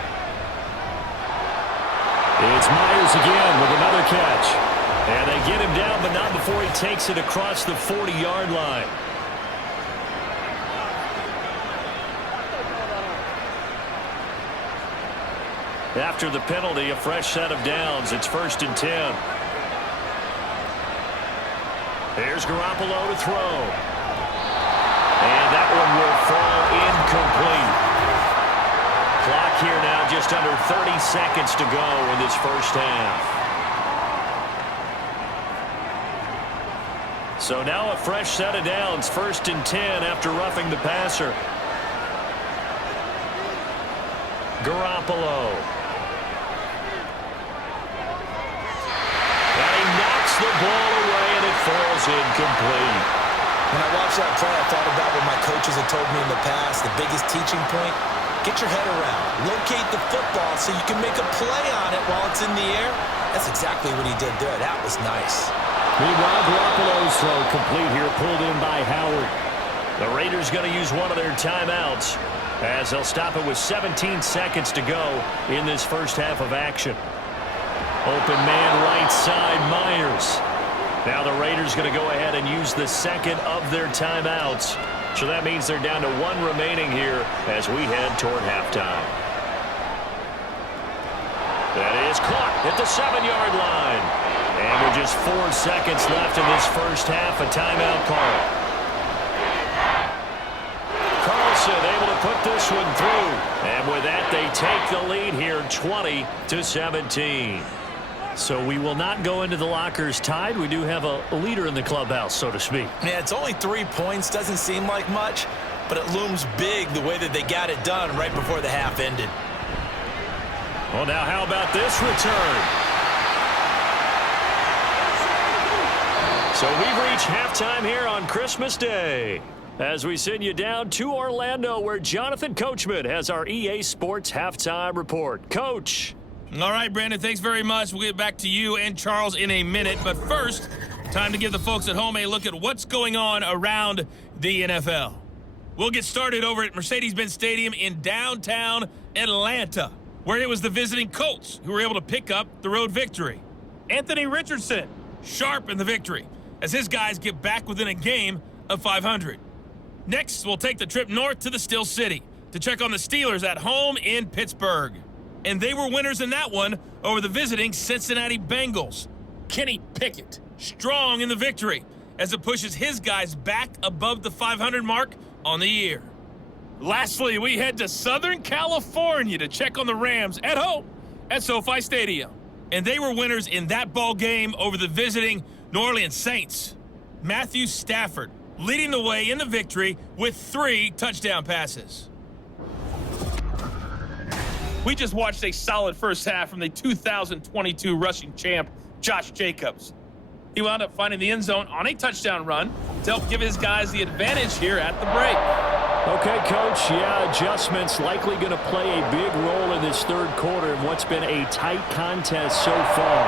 It's Myers again with another catch. And they get him down, but not before he takes it across the 40-yard line. After the penalty, a fresh set of downs. It's 1st and 10. Here's Garoppolo to throw. And that one will fall incomplete. Clock here now, just under 30 seconds to go in this first half. So now a fresh set of downs, 1st and 10 after roughing the passer. Garoppolo. And he knocks the ball away, and it falls incomplete. When I watched that play, I thought about what my coaches had told me in the past. The biggest teaching point, get your head around. Locate the football so you can make a play on it while it's in the air. That's exactly what he did there. That was nice. Meanwhile, Garoppolo's throw complete here, pulled in by Howard. The Raiders going to use one of their timeouts as they'll stop it with 17 seconds to go in this first half of action. Open man right side, Myers. Now the Raiders going to go ahead and use the second of their timeouts. So that means they're down to one remaining here as we head toward halftime. That is caught at the 7-yard line. And with just 4 seconds left in this first half, a timeout call. Carlson able to put this one through. And with that, they take the lead here 20-17. So we will not go into the lockers tied. We do have a leader in the clubhouse, so to speak. Yeah, it's only 3 points. Doesn't seem like much, but it looms big the way that they got it done right before the half ended. Well, now how about this return? So we've reached halftime here on Christmas Day as we send you down to Orlando where Jonathan Coachman has our EA Sports Halftime Report. Coach. All right, Brandon, thanks very much. We'll get back to you and Charles in a minute. But first, time to give the folks at home a look at what's going on around the NFL. We'll get started over at Mercedes-Benz Stadium in downtown Atlanta, where it was the visiting Colts who were able to pick up the road victory. Anthony Richardson, sharp in the victory, as his guys get back within a game of 500. Next, we'll take the trip north to the Steel City to check on the Steelers at home in Pittsburgh. And they were winners in that one over the visiting Cincinnati Bengals. Kenny Pickett, strong in the victory as it pushes his guys back above the 500 mark on the year. Lastly, we head to Southern California to check on the Rams at home at SoFi Stadium. And they were winners in that ball game over the visiting New Orleans Saints. Matthew Stafford leading the way in the victory with 3 touchdown passes. We just watched a solid first half from the 2022 rushing champ, Josh Jacobs. He wound up finding the end zone on a touchdown run to help give his guys the advantage here at the break. Okay, Coach, yeah, adjustments likely going to play a big role in this third quarter in what's been a tight contest so far.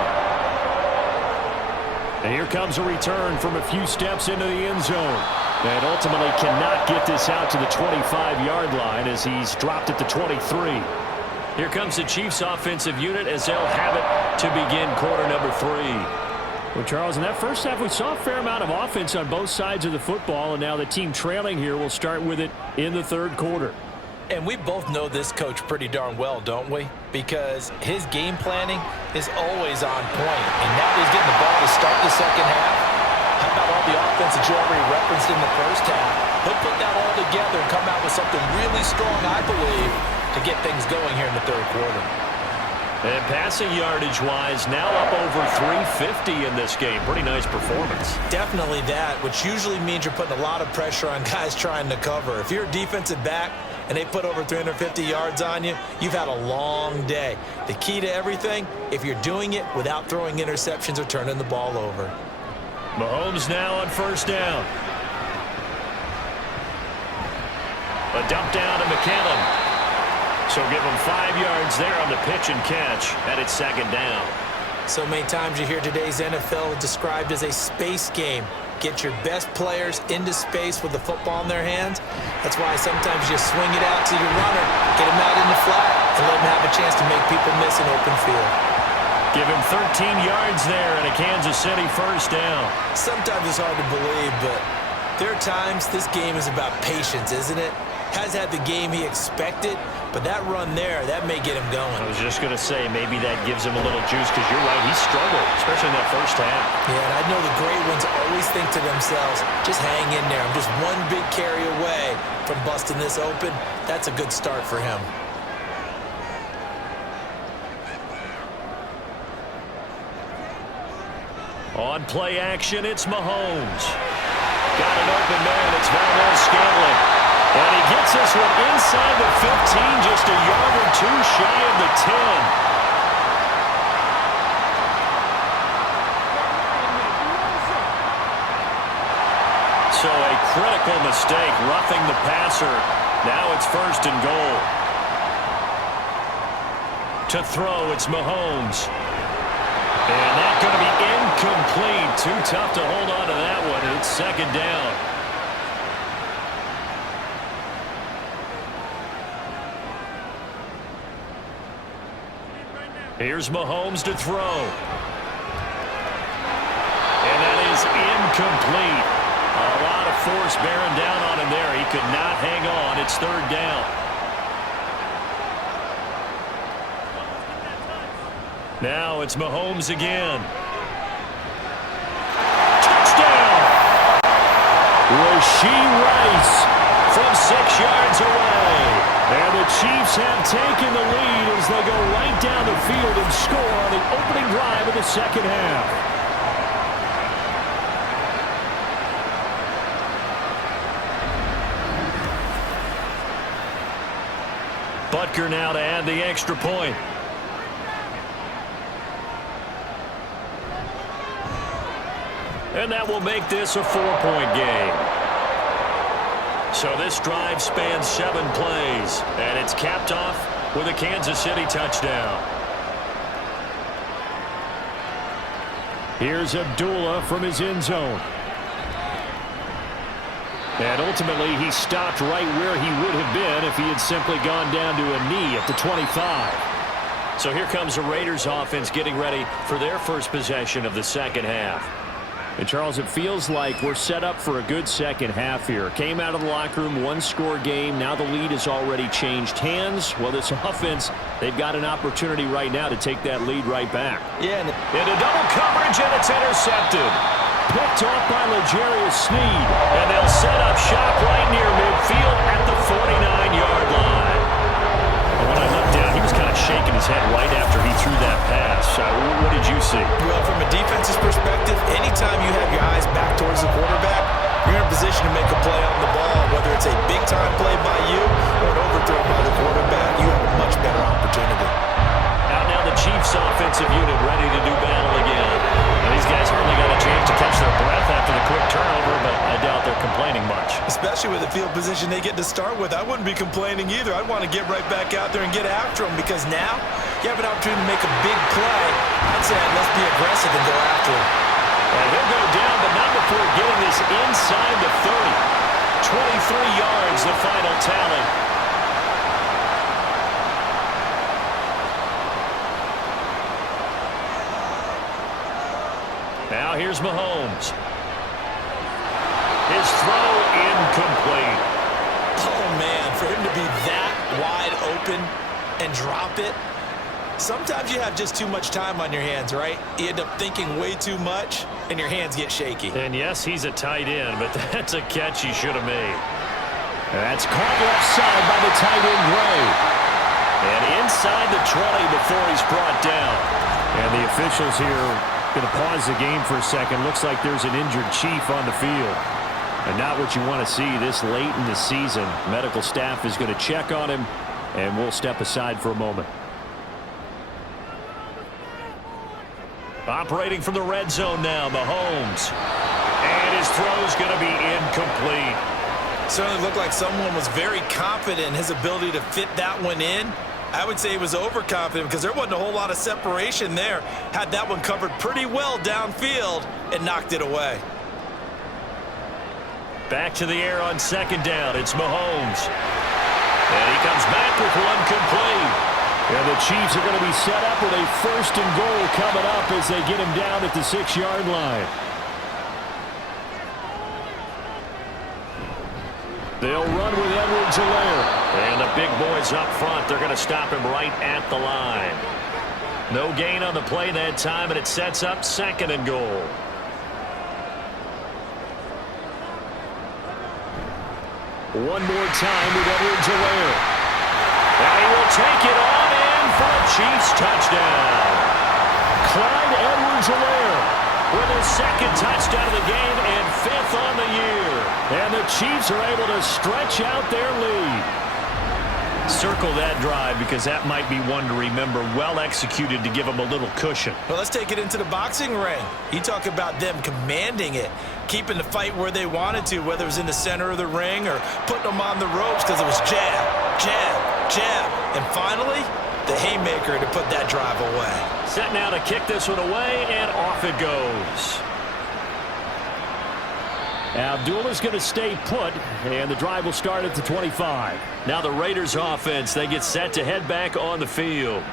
And here comes a return from a few steps into the end zone. And ultimately cannot get this out to the 25-yard line as he's dropped at the 23. Here comes the Chiefs offensive unit as they'll have it to begin quarter number 3. Well, Charles, in that first half, we saw a fair amount of offense on both sides of the football, and now the team trailing here will start with it in the third quarter. And we both know this coach pretty darn well, don't we? Because his game planning is always on point. And now he's getting the ball to start the second half. How about all the offense that you already referenced in the first half? He'll put that all together and come out with something really strong, I believe, to get things going here in the third quarter. And passing yardage-wise, now up over 350 in this game. Pretty nice performance. Definitely that, which usually means you're putting a lot of pressure on guys trying to cover. If you're a defensive back and they put over 350 yards on you, you've had a long day. The key to everything, if you're doing it without throwing interceptions or turning the ball over. Mahomes now on first down. A dump down to McKinnon. So give him 5 yards there on the pitch and catch, and it's second down. So many times you hear today's NFL described as a space game. Get your best players into space with the football in their hands. That's why sometimes you swing it out to your runner, get him out in the flat, and let him have a chance to make people miss an open field. Give him 13 yards yards there and a Kansas City first down. Sometimes it's hard to believe, but there are times this game is about patience, isn't it? Has had the game he expected, but that run there, that may get him going. I was just going to say, maybe that gives him a little juice because you're right, he struggled, especially in that first half. Yeah, and I know the great ones always think to themselves, just hang in there. I'm just one big carry away from busting this open. That's a good start for him. On play action, it's Mahomes. Got an open man, it's Valdez-Scantling. And he gets this one inside the 15, just a yard or two shy of the 10. So a critical mistake, roughing the passer. Now it's 1st and goal. To throw, it's Mahomes. And that's going to be incomplete. Too tough to hold on to that one. It's 2nd down. Here's Mahomes to throw. And that is incomplete. A lot of force bearing down on him there. He could not hang on. It's 3rd down. Now it's Mahomes again. Touchdown! Rashee Rice from 6 yards away. And the Chiefs have taken the lead as they go right down the field and score on the opening drive of the 2nd half. Butker now to add the extra point. And that will make this a 4-point game. So this drive spans 7 plays, and it's capped off with a Kansas City touchdown. Here's Abdullah from his end zone. And ultimately, he stopped right where he would have been if he had simply gone down to a knee at the 25. So here comes the Raiders offense getting ready for their first possession of the 2nd half. And Charles, it feels like we're set up for a good 2nd half here. Came out of the locker room, 1-score game. Now the lead has already changed hands. Well, this offense, they've got an opportunity right now to take that lead right back. Yeah, into double coverage, and it's intercepted. Picked off by L'Jarius Sneed. And they'll set up shop right near midfield at the 49-yard line. And when I looked down, he was kind of shaking his head right after he threw that pass. What did you see? well, from a defense's perspective, anytime you have your eyes back towards the quarterback, you're in a position to make a play on the ball, whether it's a big-time play by you or an overthrow by the quarterback. You have a much better opportunity. Out now the Chiefs offensive unit ready to do battle again. And these guys hardly got a chance to catch their breath after the quick turnover, but I doubt they're complaining much. Especially with the field position they get to start with. I wouldn't be complaining either. I'd want to get right back out there and get after them because now you have an opportunity to make a big play. I'd say let's be aggressive and go after him. And he'll go down, but not before getting this inside the 30. 23 yards, the final tally. Now here's Mahomes. His throw incomplete. Oh, man, for him to be that wide open and drop it. Sometimes you have just too much time on your hands, right? You end up thinking way too much, and your hands get shaky. And yes, he's a tight end, but that's a catch he should have made. That's caught left side by the tight end, Gray. And inside the 20 before he's brought down. And the officials here going to pause the game for a second. Looks like there's an injured Chief on the field. And not what you want to see this late in the season. Medical staff is going to check on him, and we'll step aside for a moment. Operating from the red zone now, Mahomes. And his throw's going to be incomplete. Certainly looked like someone was very confident in his ability to fit that one in. I would say he was overconfident because there wasn't a whole lot of separation there. Had that one covered pretty well downfield and knocked it away. Back to the air on 2nd down. It's Mahomes. And he comes back with one complete. And the Chiefs are going to be set up with a 1st and goal coming up as they get him down at the 6-yard line. They'll run with Edwards-Helaire. And the big boys up front, they're going to stop him right at the line. No gain on the play that time, and it sets up 2nd and goal. One more time with Edwards-Helaire. And he will take it on in for a Chiefs touchdown. Clyde Edwards-Helaire With his 2nd touchdown of the game and 5th on the year. And the Chiefs are able to stretch out their lead. Circle that drive because that might be one to remember. Well executed to give them a little cushion. Well, let's take it into the boxing ring. You talk about them commanding it, keeping the fight where they wanted to, whether it was in the center of the ring or putting them on the ropes because it was jab, jab, jab. And finally, the haymaker to put that drive away. Set now to kick this one away, and off it goes. Abdullah's going to stay put, and the drive will start at the 25. Now the Raiders offense, they get set to head back on the field.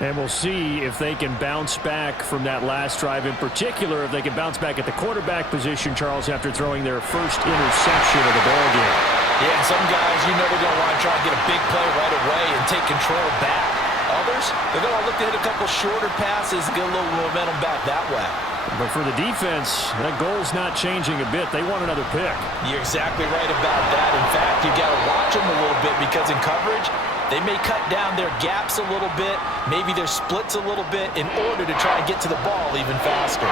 And we'll see if they can bounce back from that last drive, in particular if they can bounce back at the quarterback position, Charles, after throwing their first interception of the ballgame. Yeah, and some guys, you know they're going to want to try and get a big play right away and take control back. Others, they're going to look to hit a couple shorter passes, get a little momentum back that way. But for the defense, that goal's not changing a bit. They want another pick. You're exactly right about that. In fact, you got to watch them a little bit because in coverage, they may cut down their gaps a little bit, maybe their splits a little bit in order to try and get to the ball even faster.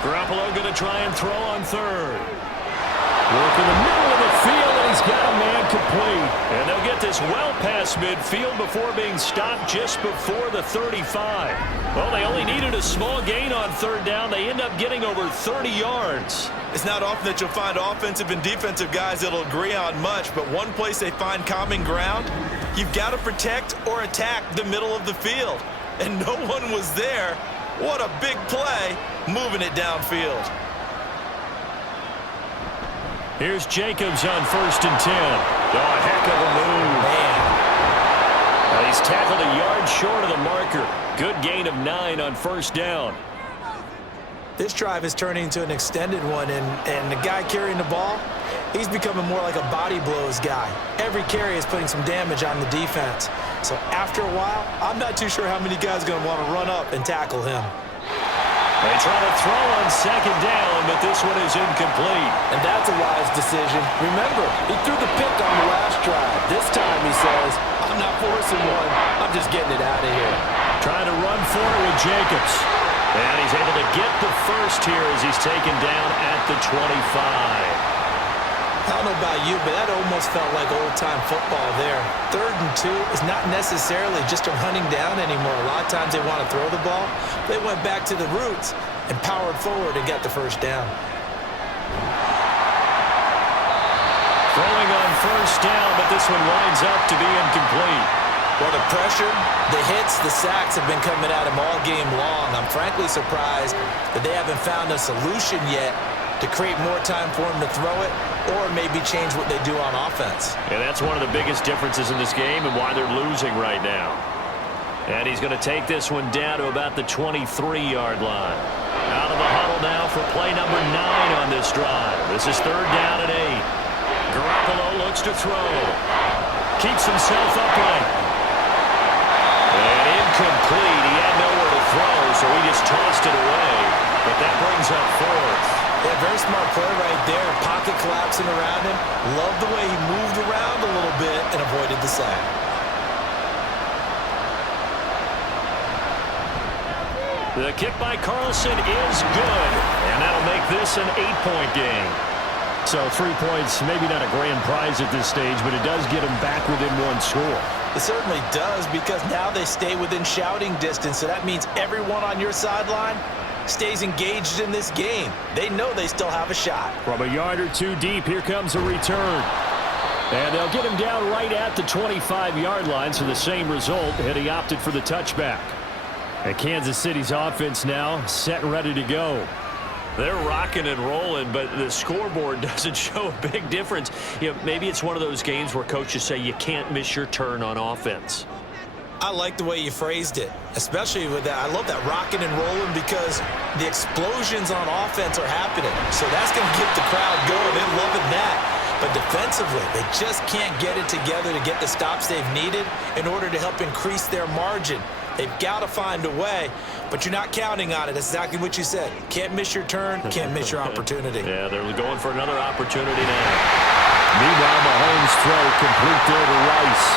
Garoppolo going to try and throw on 3rd. Work in the middle of the field, and he's got a man complete. And they'll get this well past midfield before being stopped just before the 35. Well, they only needed a small gain on 3rd down. They end up getting over 30 yards. It's not often that you'll find offensive and defensive guys that'll agree on much, but one place they find common ground, you've got to protect or attack the middle of the field. And no one was there. What a big play, moving it downfield. Here's Jacobs on 1st and 10. Oh, a heck of a move. Man. Well, he's tackled a yard short of the marker. Good gain of 9 on 1st down. This drive is turning into an extended one, and the guy carrying the ball, he's becoming more like a body blows guy. Every carry is putting some damage on the defense. So after a while, I'm not too sure how many guys are going to want to run up and tackle him. They try to throw on 2nd down, but this one is incomplete. And that's a wise decision. Remember, he threw the pick on the last drive. This time he says, I'm not forcing one. I'm just getting it out of here. Trying to run for it with Jacobs. And he's able to get the first here as he's taken down at the 25. I don't know about you, but that almost felt like old-time football there. 3rd and 2 is not necessarily just a running down anymore. A lot of times they want to throw the ball. They went back to the roots and powered forward and got the first down. Throwing on 1st down, but this one winds up to be incomplete. Well, the pressure, the hits, the sacks have been coming at him all game long. I'm frankly surprised that they haven't found a solution yet to create more time for him to throw it or maybe change what they do on offense. And that's one of the biggest differences in this game and why they're losing right now. And he's going to take this one down to about the 23-yard line. Out of the huddle now for play number 9 on this drive. This is 3rd down and 8. Garoppolo looks to throw. Keeps himself upright. And incomplete. He had nowhere to throw, so he just tossed it away. But that brings up 4th. Yeah, very smart play right there. Pocket collapsing around him. Love the way he moved around a little bit and avoided the sack. The kick by Carlson is good. And that'll make this an 8-point game. So 3 points, maybe not a grand prize at this stage, but it does get them back within 1 score. It certainly does because now they stay within shouting distance. So that means everyone on your sideline stays engaged in this game. They know they still have a shot. From a yard or 2 deep, here comes a return. And they'll get him down right at the 25-yard line, so the same result, and he opted for the touchback. And Kansas City's offense now set and ready to go. They're rocking and rolling, but the scoreboard doesn't show a big difference. You know, maybe it's one of those games where coaches say you can't miss your turn on offense. I like the way you phrased it, especially with that. I love that rocking and rolling because the explosions on offense are happening. So that's going to get the crowd going. They're loving that. But defensively, they just can't get it together to get the stops they've needed in order to help increase their margin. They've got to find a way, but you're not counting on it. That's exactly what you said. Can't miss your turn, can't miss your opportunity. Yeah, they're going for another opportunity now. Meanwhile, Mahomes' throw complete there to Rice.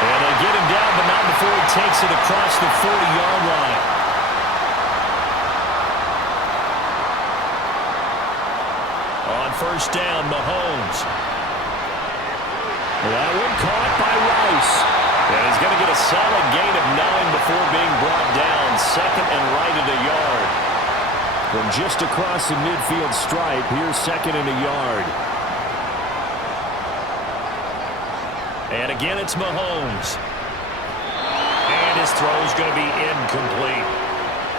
And they get him down, but not before he takes it across the 40-yard line. On first down, Mahomes. That one caught by Rice. And he's going to get a solid gain of 9 before being brought down. Second and right at a yard. From just across the midfield stripe, here's second and a yard. And again, it's Mahomes. And his throw's going to be incomplete.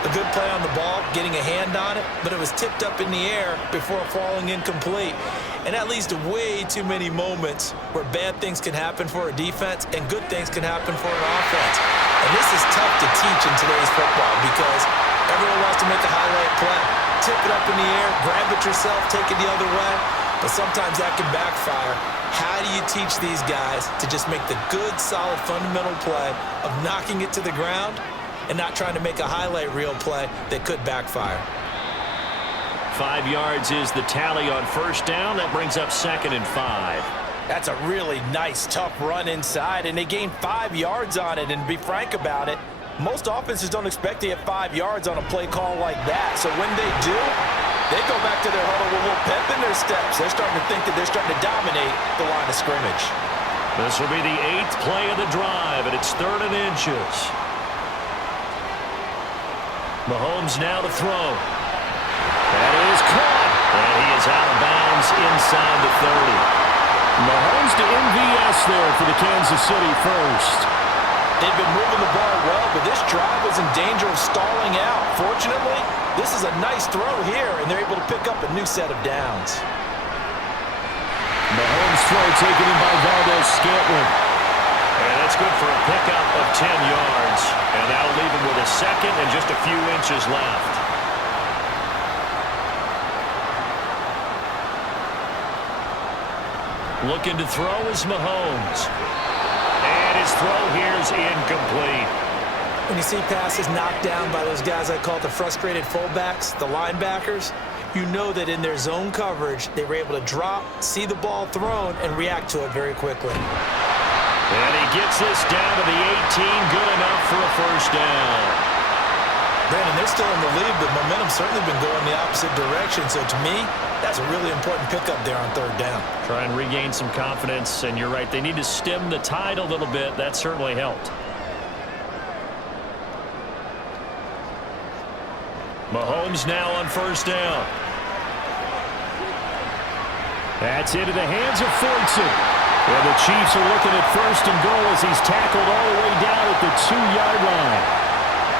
A good play on the ball, getting a hand on it, but it was tipped up in the air before falling incomplete. And that leads to way too many moments where bad things can happen for a defense and good things can happen for an offense. And this is tough to teach in today's football because everyone wants to make a highlight play. Tip it up in the air, grab it yourself, take it the other way. But sometimes that can backfire. How do you teach these guys to just make the good, solid, fundamental play of knocking it to the ground and not trying to make a highlight reel play that could backfire? 5 yards is the tally on first down. That brings up second and 5. That's a really nice, tough run inside, and they gained 5 yards on it. And to be frank about it, most offenses don't expect to get 5 yards on a play call like that. So when they do, they go back to their huddle with a little pep in their steps. They're starting to think that they're starting to dominate the line of scrimmage. This will be the 8th play of the drive, and it's 3rd and inches. Mahomes now to throw. That is caught. And he is out of bounds inside the 30. Mahomes to MVS there for the Kansas City first. They've been moving the ball well, but this drive was in danger of stalling out. Fortunately, this is a nice throw here, and they're able to pick up a new set of downs. Mahomes' throw taken in by Valdez-Scantling. And that's good for a pickup of 10 yards. And that'll leave him with a second and just a few inches left. Looking to throw is Mahomes. And his throw here is incomplete. When you see passes knocked down by those guys I call the frustrated fullbacks, the linebackers, you know that in their zone coverage, they were able to drop, see the ball thrown, and react to it very quickly. And he gets this down to the 18, good enough for a first down. Brandon, they're still in the lead, but momentum's certainly been going the opposite direction. So to me, that's a really important pickup there on 3rd down. Try and regain some confidence, and you're right, they need to stem the tide a little bit. That certainly helped. Mahomes now on first down. That's into the hands of Fortson. And the Chiefs are looking at 1st and goal as he's tackled all the way down at the 2-yard line.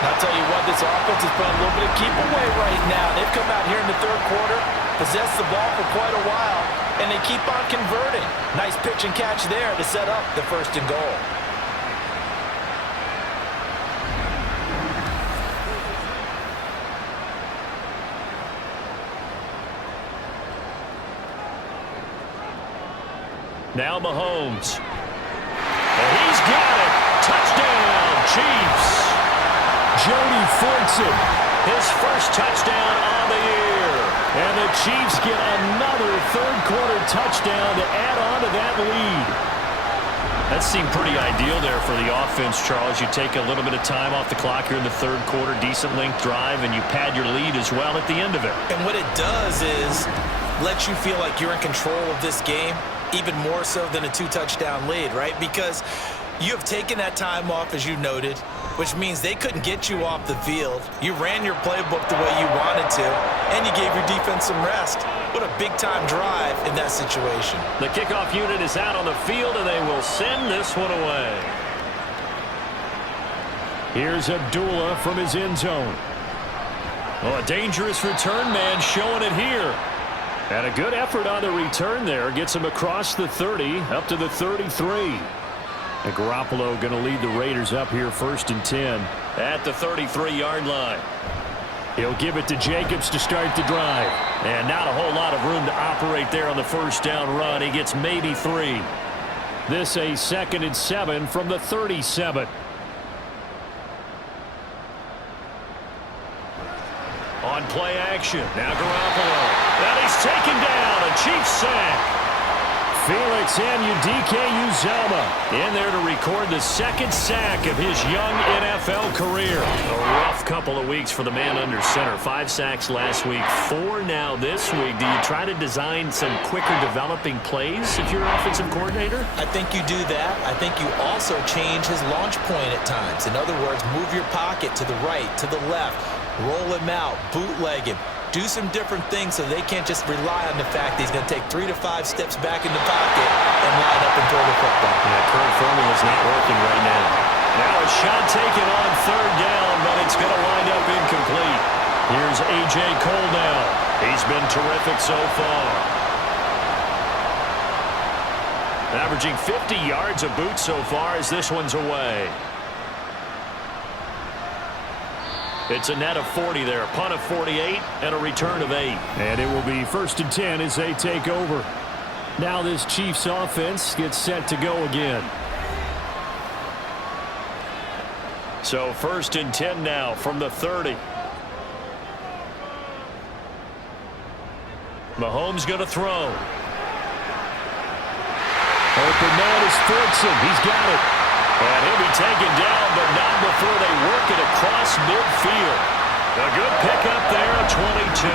I'll tell you what, this offense is playing a little bit of keep away right now. They've come out here in the 3rd quarter, possessed the ball for quite a while, and they keep on converting. Nice pitch and catch there to set up the 1st and goal. Now Mahomes. And he's got it. Touchdown, Chiefs. Jody Fortson. His first touchdown on the year. And the Chiefs get another 3rd quarter touchdown to add on to that lead. That seemed pretty ideal there for the offense, Charles. You take a little bit of time off the clock here in the 3rd quarter, decent length drive, and you pad your lead as well at the end of it. And what it does is let you feel like you're in control of this game, even more so than a 2-touchdown lead, right? Because you have taken that time off, as you noted, which means they couldn't get you off the field. You ran your playbook the way you wanted to, and you gave your defense some rest. What a big-time drive in that situation. The kickoff unit is out on the field, and they will send this one away. Here's Abdullah from his end zone. Oh, a dangerous return man showing it here. And a good effort on the return there. Gets him across the 30, up to the 33. And Garoppolo going to lead the Raiders up here 1st and 10. At the 33-yard line. He'll give it to Jacobs to start the drive. And not a whole lot of room to operate there on the first down run. He gets maybe 3. This a 2nd and 7 from the 37. On play action. Now Garoppolo. And he's taken down. A Chiefs sack. Felix Anudike-Uzomah in there to record the 2nd sack of his young NFL career. A rough couple of weeks for the man under center. 5 sacks last week, 4 now this week. Do you try to design some quicker developing plays if you're an offensive coordinator? I think you do that. I think you also change his launch point at times. In other words, move your pocket to the right, to the left, roll him out, bootleg him. Do some different things so they can't just rely on the fact that he's going to take 3 to 5 steps back in the pocket and line up and throw the football. Yeah, current formula is not working right now. Now a shot taken on 3rd down, but it's going to wind up incomplete. Here's A.J. Cole now. He's been terrific so far. Averaging 50 yards a boot so far as this one's away. It's a net of 40 there. Punt of 48 and a return of 8. And it will be 1st and 10 as they take over. Now this Chiefs offense gets set to go again. So 1st and 10 now from the 30. Mahomes going to throw. Open man is Fortson. He's got it. And he'll be taken down, but not before they work it across midfield. A good pickup there, 22.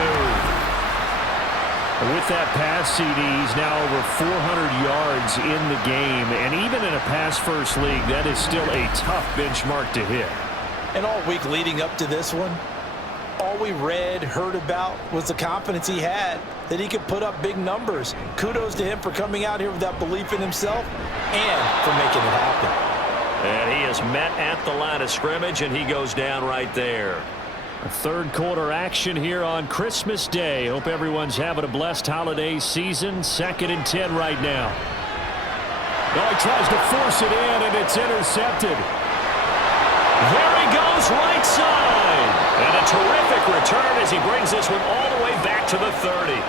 With that pass, CD, he's now over 400 yards in the game. And even in a pass-first league, that is still a tough benchmark to hit. And all week leading up to this one, all we read, heard about was the confidence he had that he could put up big numbers. Kudos to him for coming out here with that belief in himself and for making it happen. And he is met at the line of scrimmage, and he goes down right there. A 3rd quarter action here on Christmas Day. Hope everyone's having a blessed holiday season. 2nd and 10 right now. Oh, he tries to force it in, and it's intercepted. There he goes, right side. And a terrific return as he brings this one all the way back to the 30.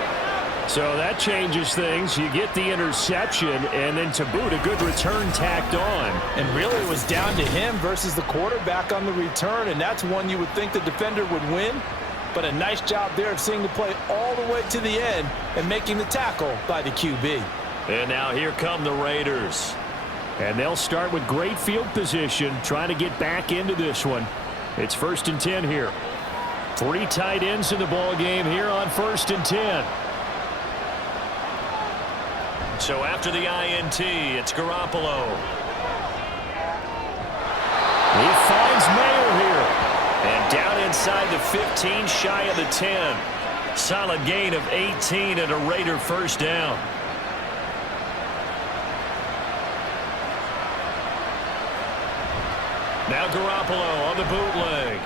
So that changes things. You get the interception, and then to boot, a good return tacked on. And really it was down to him versus the quarterback on the return, and that's one you would think the defender would win. But a nice job there of seeing the play all the way to the end and making the tackle by the QB. And now here come the Raiders. And they'll start with great field position, trying to get back into this one. It's 1st and 10 here. 3 tight ends in the ball game here on 1st and 10. So after the INT, it's Garoppolo. He finds Mayer here. And down inside the 15, shy of the 10. Solid gain of 18 and a Raider 1st down. Now Garoppolo on the bootleg.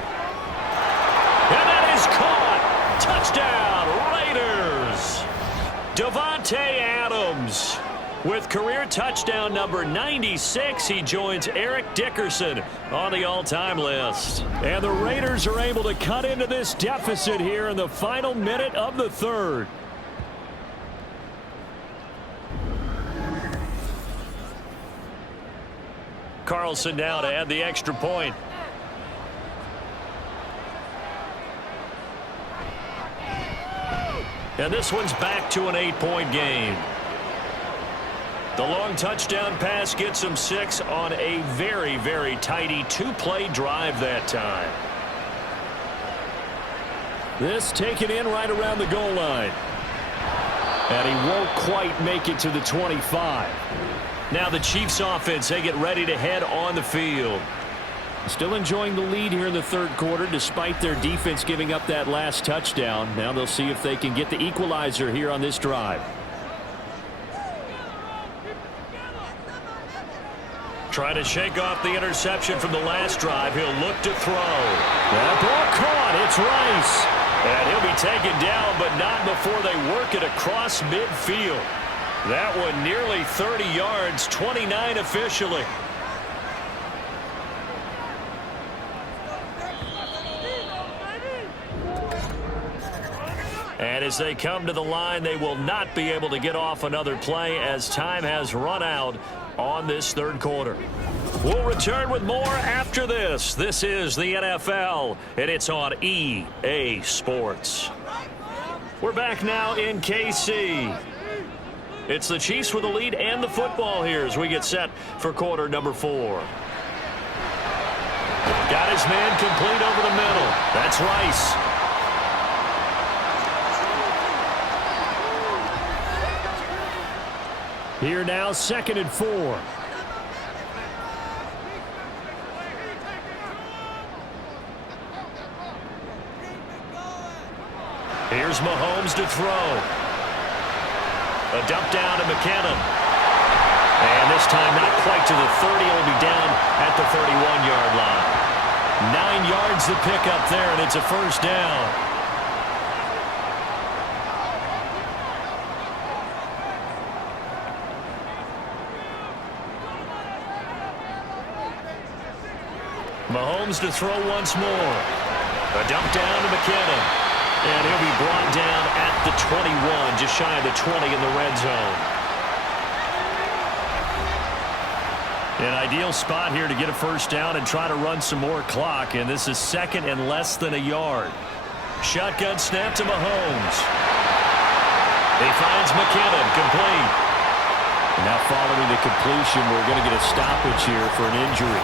And that is caught. Touchdown, Raiders. Davante Adams with career touchdown number 96. He joins Eric Dickerson on the all-time list. And the Raiders are able to cut into this deficit here in the final minute of the 3rd. Carlson now to add the extra point. And this one's back to an 8-point game. The long touchdown pass gets him 6 on a very, very tidy 2-play drive that time. This taken in right around the goal line. And he won't quite make it to the 25. Now the Chiefs offense, they get ready to head on the field. Still enjoying the lead here in the 3rd quarter despite their defense giving up that last touchdown. Now they'll see if they can get the equalizer here on this drive. Trying to shake off the interception from the last drive. He'll look to throw. That ball caught. It's Rice. And he'll be taken down, but not before they work it across midfield. That one nearly 30 yards, 29 officially. And as they come to the line, they will not be able to get off another play as time has run out on this third quarter. We'll return with more after this. This is the NFL, and it's on EA Sports. We're back now in KC. It's the Chiefs with the lead and the football here as we get set for quarter number 4. Got his man complete over the middle. That's Rice. Here now, 2nd and 4. Here's Mahomes to throw. A dump down to McKinnon. And this time not quite to the 30. He'll be down at the 31-yard line. 9 yards to pick up there, and it's a first down. Mahomes to throw once more. A dump down to McKinnon. And he'll be brought down at the 21, just shy of the 20 in the red zone. An ideal spot here to get a first down and try to run some more clock, and this is 2nd and less than a yard. Shotgun snap to Mahomes. He finds McKinnon, complete. And now following the completion, we're going to get a stoppage here for an injury.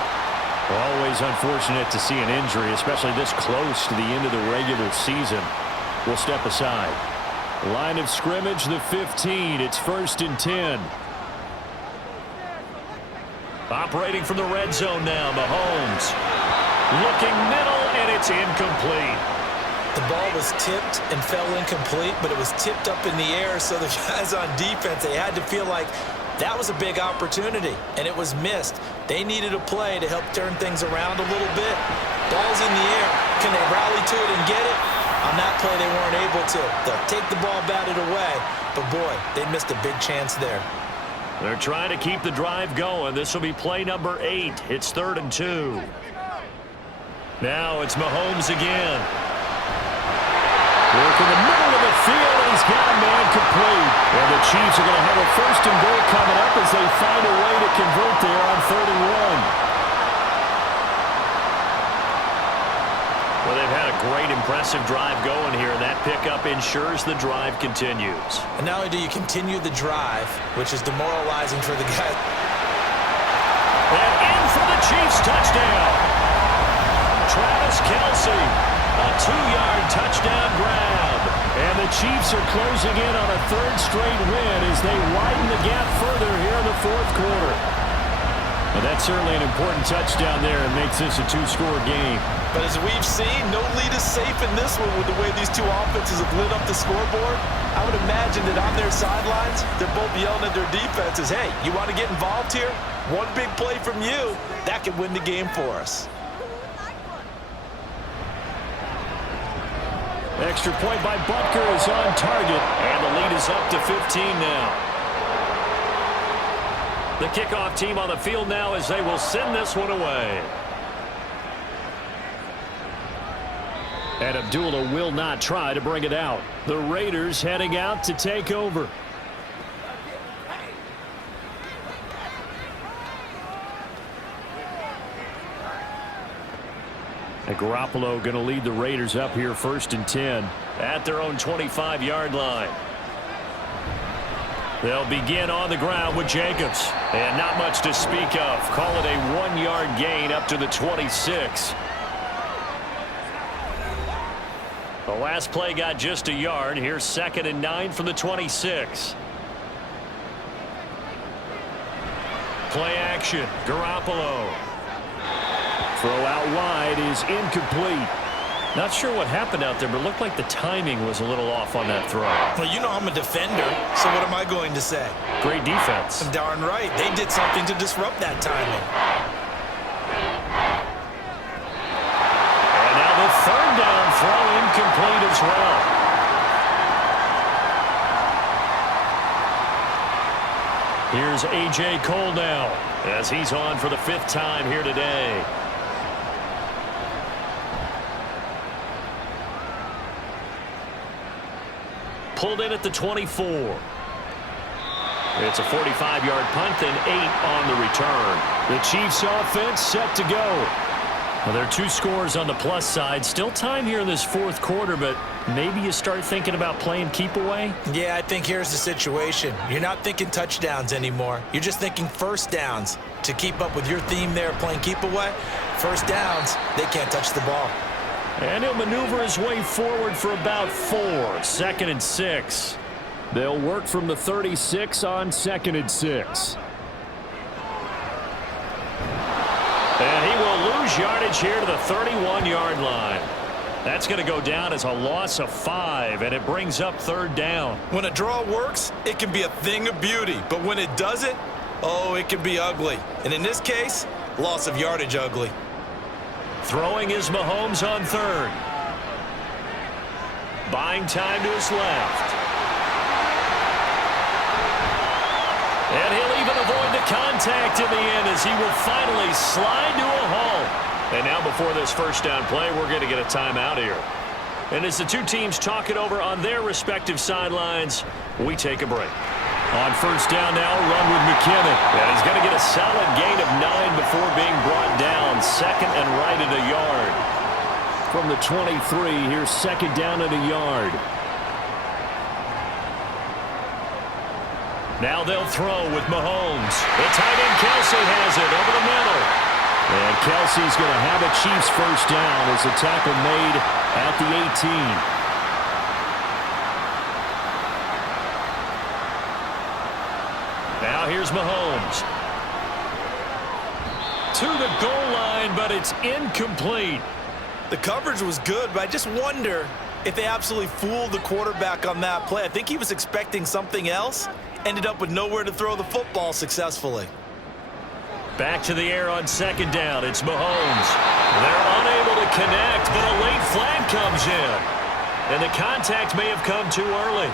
Always unfortunate to see an injury, especially this close to the end of the regular season. We'll step aside. Line of scrimmage, the 15. It's 1st and 10. Operating from the red zone now, Mahomes. Looking middle, and it's incomplete. The ball was tipped and fell incomplete, but it was tipped up in the air, so the guys on defense, they had to feel like that was a big opportunity, and it was missed. They needed a play to help turn things around a little bit. Ball's in the air. Can they rally to it and get it? On that play, they weren't able to. They'll take the ball batted away, but boy, they missed a big chance there. They're trying to keep the drive going. This will be play number 8. It's 3rd and 2. Now it's Mahomes again. Work in the middle of the field, and he's got a man complete. And the Chiefs are going to have a 1st and goal coming up as they find a way to convert there on 3rd and 1. Well, they've had a great, impressive drive going here, and that pickup ensures the drive continues. And not only do you continue the drive, which is demoralizing for the guy. And in for the Chiefs touchdown. Travis Kelce, a 2-yard touchdown grab. And the Chiefs are closing in on a 3rd straight win as they widen the gap further here in the 4th quarter. And that's certainly an important touchdown there and makes this a 2-score game. But as we've seen, no lead is safe in this one with the way these two offenses have lit up the scoreboard. I would imagine that on their sidelines, they're both yelling at their defenses, hey, you want to get involved here? One big play from you, that could win the game for us. Extra point by Butker is on target, and the lead is up to 15 now. The kickoff team on the field now as they will send this one away. And Abdullah will not try to bring it out. The Raiders heading out to take over. And Garoppolo going to lead the Raiders up here 1st and 10 at their own 25-yard line. They'll begin on the ground with Jacobs. And not much to speak of. Call it a 1-yard gain up to the 26. The last play got just a yard. Here's 2nd and 9 from the 26. Play action. Garoppolo. Throw out wide is incomplete. Not sure what happened out there, but it looked like the timing was a little off on that throw. Well, you know I'm a defender, so what am I going to say? Great defense. Darn right. They did something to disrupt that timing. And now the 3rd down throw incomplete. complete as well. Here's A.J. Cole now as he's on for the 5th time here today. Pulled in at the 24. It's a 45-yard punt and 8 on the return. The Chiefs offense set to go. Well, there are 2 scores on the plus side. Still time here in this 4th quarter, but maybe you start thinking about playing keep away? Yeah, I think here's the situation. You're not thinking touchdowns anymore. You're just thinking first downs. To keep up with your theme there, playing keep away, first downs, they can't touch the ball. And he'll maneuver his way forward for about 4. 2nd and 6. They'll work from the 36 on 2nd and 6. And he will lose yardage here to the 31-yard line. That's going to go down as a loss of 5, and it brings up 3rd down. When a draw works, it can be a thing of beauty. But when it doesn't, oh, it can be ugly. And in this case, loss of yardage ugly. Throwing is Mahomes on 3rd. Buying time to his left. And he'll even avoid the contact in the end as he will finally slide to a halt. And now before this first down play, we're going to get a timeout here. And as the 2 teams talk it over on their respective sidelines, we take a break. On first down now, run with McKinnon. And he's going to get a solid gain of 9 before being brought down. 2nd and right at a yard. From the 23, here's 2nd down at a yard. Now they'll throw with Mahomes. The tight end Kelsey has it over the middle. And Kelsey's going to have a Chiefs first down as the tackle made at the 18. Now here's Mahomes. To the goal line, but it's incomplete. The coverage was good, but I just wonder if they absolutely fooled the quarterback on that play. I think he was expecting something else. Ended up with nowhere to throw the football successfully. Back to the air on 2nd down. It's Mahomes. They're unable to connect, but a late flag comes in. And the contact may have come too early.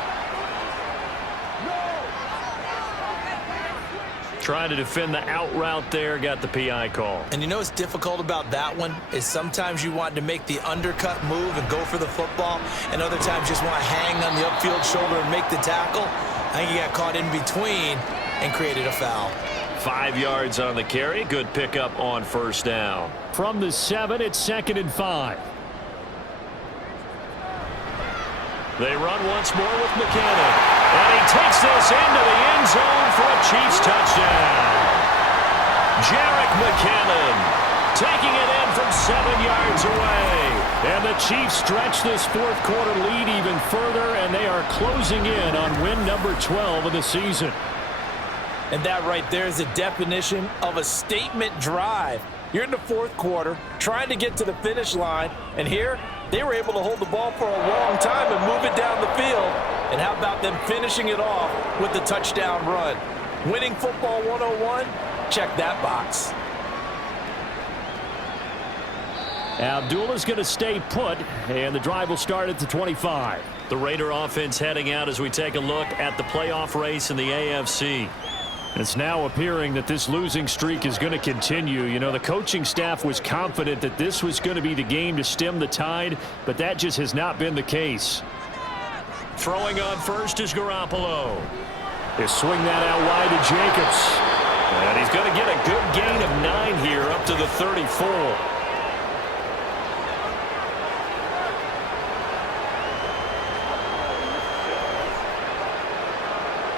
Trying to defend the out route there, got the PI call. And you know what's difficult about that one is sometimes you want to make the undercut move and go for the football, and other times you just want to hang on the upfield shoulder and make the tackle. I think he got caught in between and created a foul. 5 yards on the carry. Good pickup on first down. From the 7, it's 2nd and 5. They run once more with McKinnon. And he takes this into the end zone for a Chiefs touchdown. Jerick McKinnon taking it in from 7 yards away. And the Chiefs stretch this 4th quarter lead even further, and they are closing in on win number 12 of the season. And that right there is the definition of a statement drive. You're in the 4th quarter, trying to get to the finish line, and here they were able to hold the ball for a long time and move it down the field. And how about them finishing it off with the touchdown run? Winning football 101? Check that box. Abdullah's going to stay put, and the drive will start at the 25. The Raider offense heading out as we take a look at the playoff race in the AFC. It's now appearing that this losing streak is going to continue. You know, the coaching staff was confident that this was going to be the game to stem the tide, but that just has not been the case. Throwing on first is Garoppolo. They swing that out wide to Jacobs. And he's going to get a good gain of 9 here up to the 34.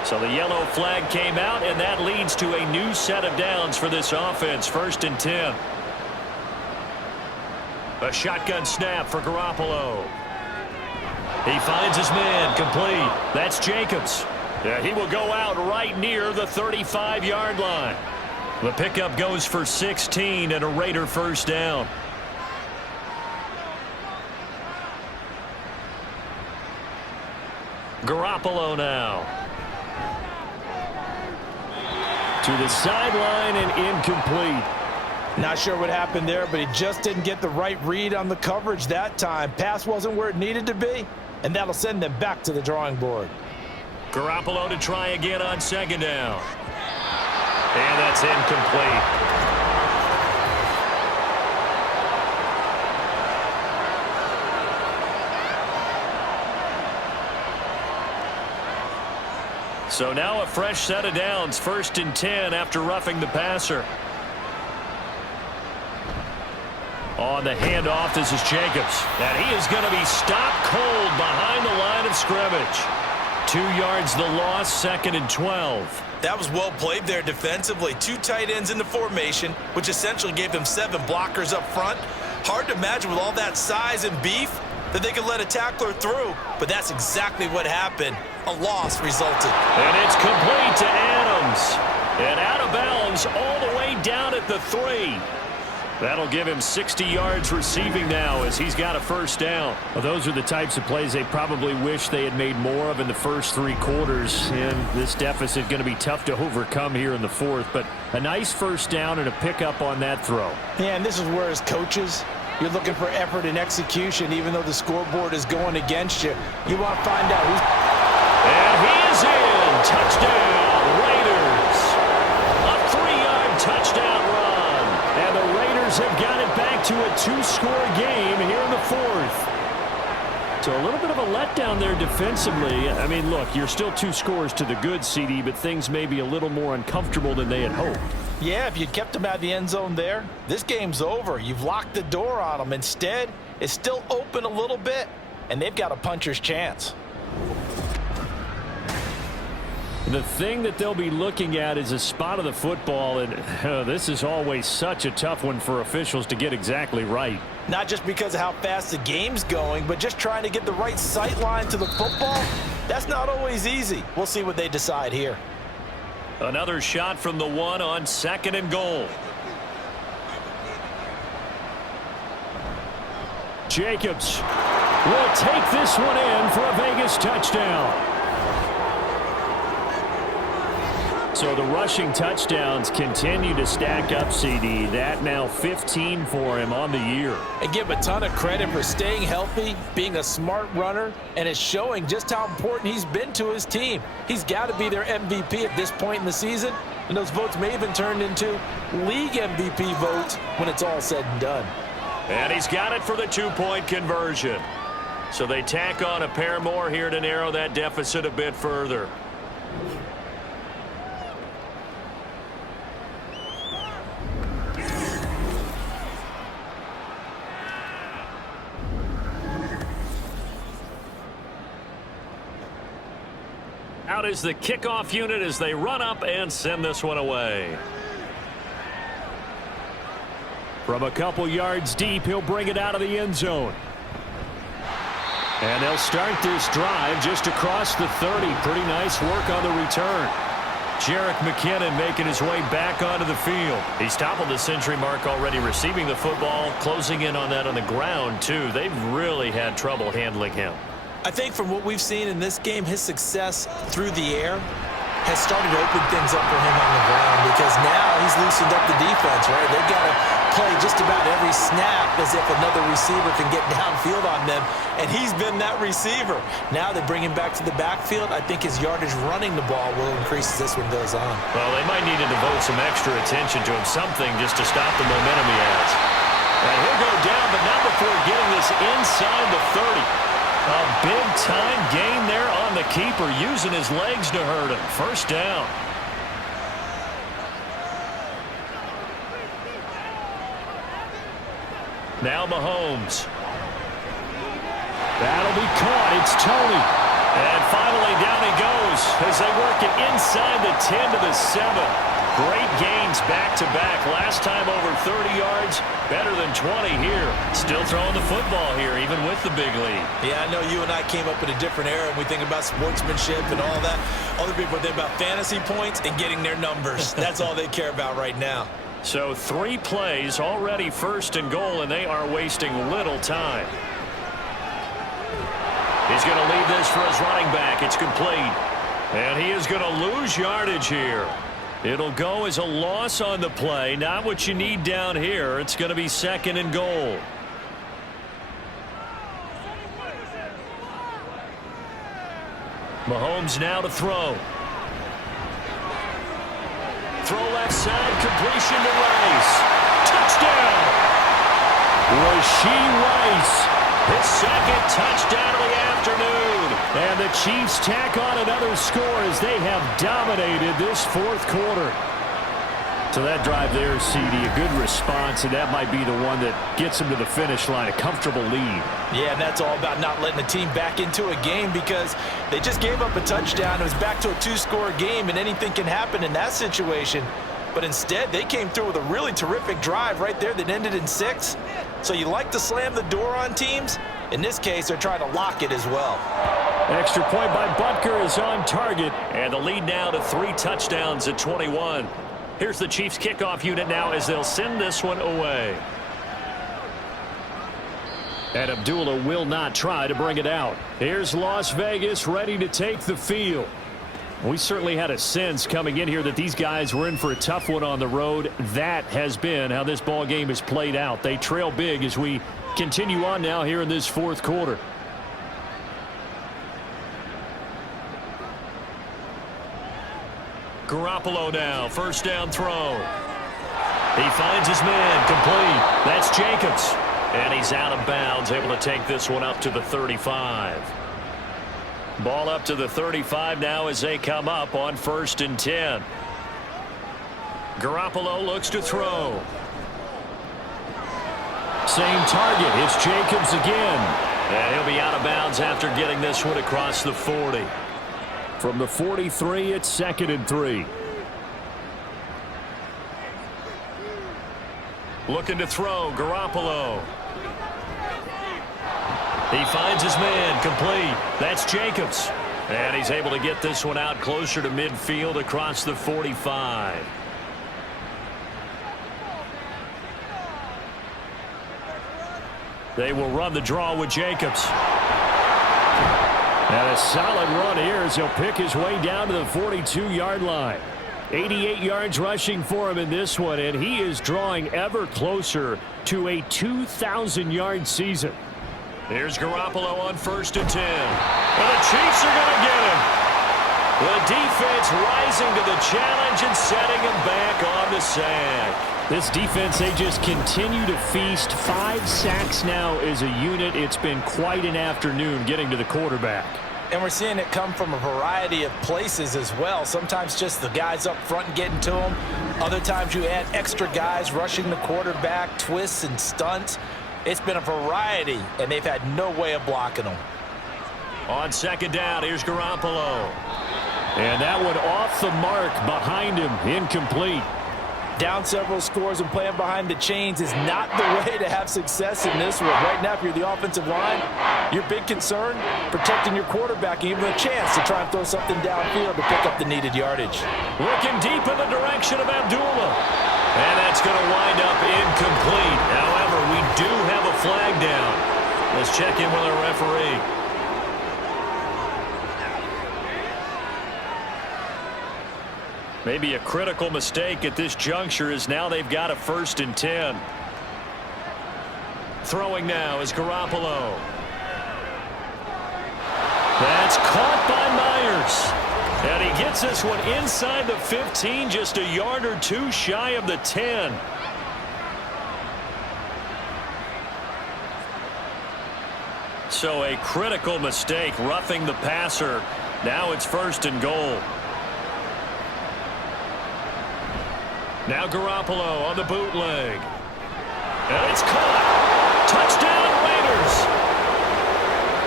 So the yellow flag came out, and that leads to a new set of downs for this offense. 1st and 10. A shotgun snap for Garoppolo. He finds his man, complete. That's Jacobs. Yeah, he will go out right near the 35-yard line. The pickup goes for 16 and a Raider first down. Garoppolo now. To the sideline and incomplete. Not sure what happened there, but he just didn't get the right read on the coverage that time. Pass wasn't where it needed to be, and that'll send them back to the drawing board. Garoppolo to try again on second down. And that's incomplete. So now a fresh set of downs, 1st and 10 after roughing the passer. On the handoff, this is Jacobs. And he is going to be stopped cold behind the line of scrimmage. 2 yards the loss, 2nd and 12. That was well played there defensively. 2 tight ends in the formation, which essentially gave them 7 blockers up front. Hard to imagine with all that size and beef that they could let a tackler through, but that's exactly what happened. A loss resulted. And it's complete to Adams. And out of bounds all the way down at the 3. That'll give him 60 yards receiving now as he's got a 1st down. Well, those are the types of plays they probably wish they had made more of in the first 3 quarters. And this deficit going to be tough to overcome here in the 4th. But a nice 1st down and a pickup on that throw. Yeah, and this is where as coaches, you're looking for effort and execution, even though the scoreboard is going against you. You want to find out who's... And he is in. Touchdown, Raiders. A 3-yard touchdown run. And the Raiders have got it back to a 2-score game here in the 4th. So a little bit of a letdown there defensively. I mean, look, you're still 2 scores to the good, CD, but things may be a little more uncomfortable than they had hoped. Yeah, if you'd kept them out of the end zone there, this game's over. You've locked the door on them. Instead, it's still open a little bit, and they've got a puncher's chance. The thing that they'll be looking at is a spot of the football, and this is always such a tough one for officials to get exactly right. Not just because of how fast the game's going, but just trying to get the right sight line to the football. That's not always easy. We'll see what they decide here. Another shot from the 1 on 2nd and goal. Jacobs will take this one in for a Vegas touchdown. So the rushing touchdowns continue to stack up, CD. That now 15 for him on the year. And give him a ton of credit for staying healthy, being a smart runner, and it's showing just how important he's been to his team. He's got to be their MVP at this point in the season, and those votes may even turn into league MVP votes when it's all said and done. And he's got it for the 2-point conversion. So they tack on a pair more here to narrow that deficit a bit further. Out is the kickoff unit as they run up and send this one away. From a couple yards deep, he'll bring it out of the end zone. And they'll start this drive just across the 30. Pretty nice work on the return. Jerick McKinnon making his way back onto the field. He's toppled the century mark already receiving the football, closing in on that on the ground, too. They've really had trouble handling him. I think from what we've seen in this game, his success through the air has started to open things up for him on the ground because now he's loosened up the defense, right? They've got to play just about every snap as if another receiver can get downfield on them, and he's been that receiver. Now they bring him back to the backfield. I think his yardage running the ball will increase as this one goes on. Well, they might need to devote some extra attention to him, something just to stop the momentum he has. And he'll go down, but not before getting this inside the 30. A big-time gain there on the keeper, using his legs to hurt him. 1st down. Now Mahomes. That'll be caught. It's Tony. And finally down he goes as they work it inside the 10 to the 7. Great gains back-to-back. Last time over 30 yards, better than 20 here. Still throwing the football here, even with the big lead. Yeah, I know you and I came up in a different era, and we think about sportsmanship and all that. Other people think about fantasy points and getting their numbers. That's all they care about right now. So 3 plays, already 1st and goal, and they are wasting little time. He's going to leave this for his running back. It's complete. And he is going to lose yardage here. It'll go as a loss on the play. Not what you need down here. It's going to be 2nd and goal. Mahomes now to throw. Throw left side, completion to Rice. Touchdown! Rashee Rice. His 2nd touchdown of the afternoon. And the Chiefs tack on another score as they have dominated this 4th quarter. So that drive there, CD, a good response, and that might be the one that gets them to the finish line, a comfortable lead. Yeah, and that's all about not letting the team back into a game because they just gave up a touchdown. It was back to a 2-score game, and anything can happen in that situation. But instead, they came through with a really terrific drive right there that ended in 6. So you like to slam the door on teams. In this case, they're trying to lock it as well. Extra point by Butker is on target. And the lead now to 3 touchdowns at 21. Here's the Chiefs kickoff unit now as they'll send this one away. And Abdullah will not try to bring it out. Here's Las Vegas ready to take the field. We certainly had a sense coming in here that these guys were in for a tough one on the road. That has been how this ball game has played out. They trail big as we continue on now here in this 4th quarter. Garoppolo now, 1st down throw. He finds his man, complete. That's Jacobs. And he's out of bounds, able to take this one up to the 35. Ball up to the 35 now as they come up on 1st and 10. Garoppolo looks to throw. Same target. It's Jacobs again. And he'll be out of bounds after getting this one across the 40. From the 43, it's 2nd and 3. Looking to throw, Garoppolo. He finds his man, complete. That's Jacobs. And he's able to get this one out closer to midfield across the 45. They will run the draw with Jacobs. And a solid run here as he'll pick his way down to the 42-yard line. 88 yards rushing for him in this one, and he is drawing ever closer to a 2,000-yard season. Here's Garoppolo on 1st and 10. And the Chiefs are going to get him. The defense rising to the challenge and setting him back on the sack. This defense, they just continue to feast. 5 sacks now as a unit. It's been quite an afternoon getting to the quarterback. And we're seeing it come from a variety of places as well. Sometimes just the guys up front getting to him. Other times you add extra guys rushing the quarterback, twists and stunts. It's been a variety, and they've had no way of blocking them. On 2nd down, here's Garoppolo. And that one off the mark behind him, incomplete. Down several scores and playing behind the chains is not the way to have success in this one. Right now, if you're the offensive line, your big concern, protecting your quarterback and giving him a chance to try and throw something downfield to pick up the needed yardage. Looking deep in the direction of Abdullah. And that's going to wind up incomplete. However, we do have a flag down. Let's check in with our referee. Maybe a critical mistake at this juncture is now they've got a 1st and 10. Throwing now is Garoppolo. That's caught by Myers. And he gets this one inside the 15, just a yard or 2 shy of the 10. So a critical mistake, roughing the passer. Now it's 1st and goal. Now Garoppolo on the bootleg. And it's caught. Touchdown, Raiders.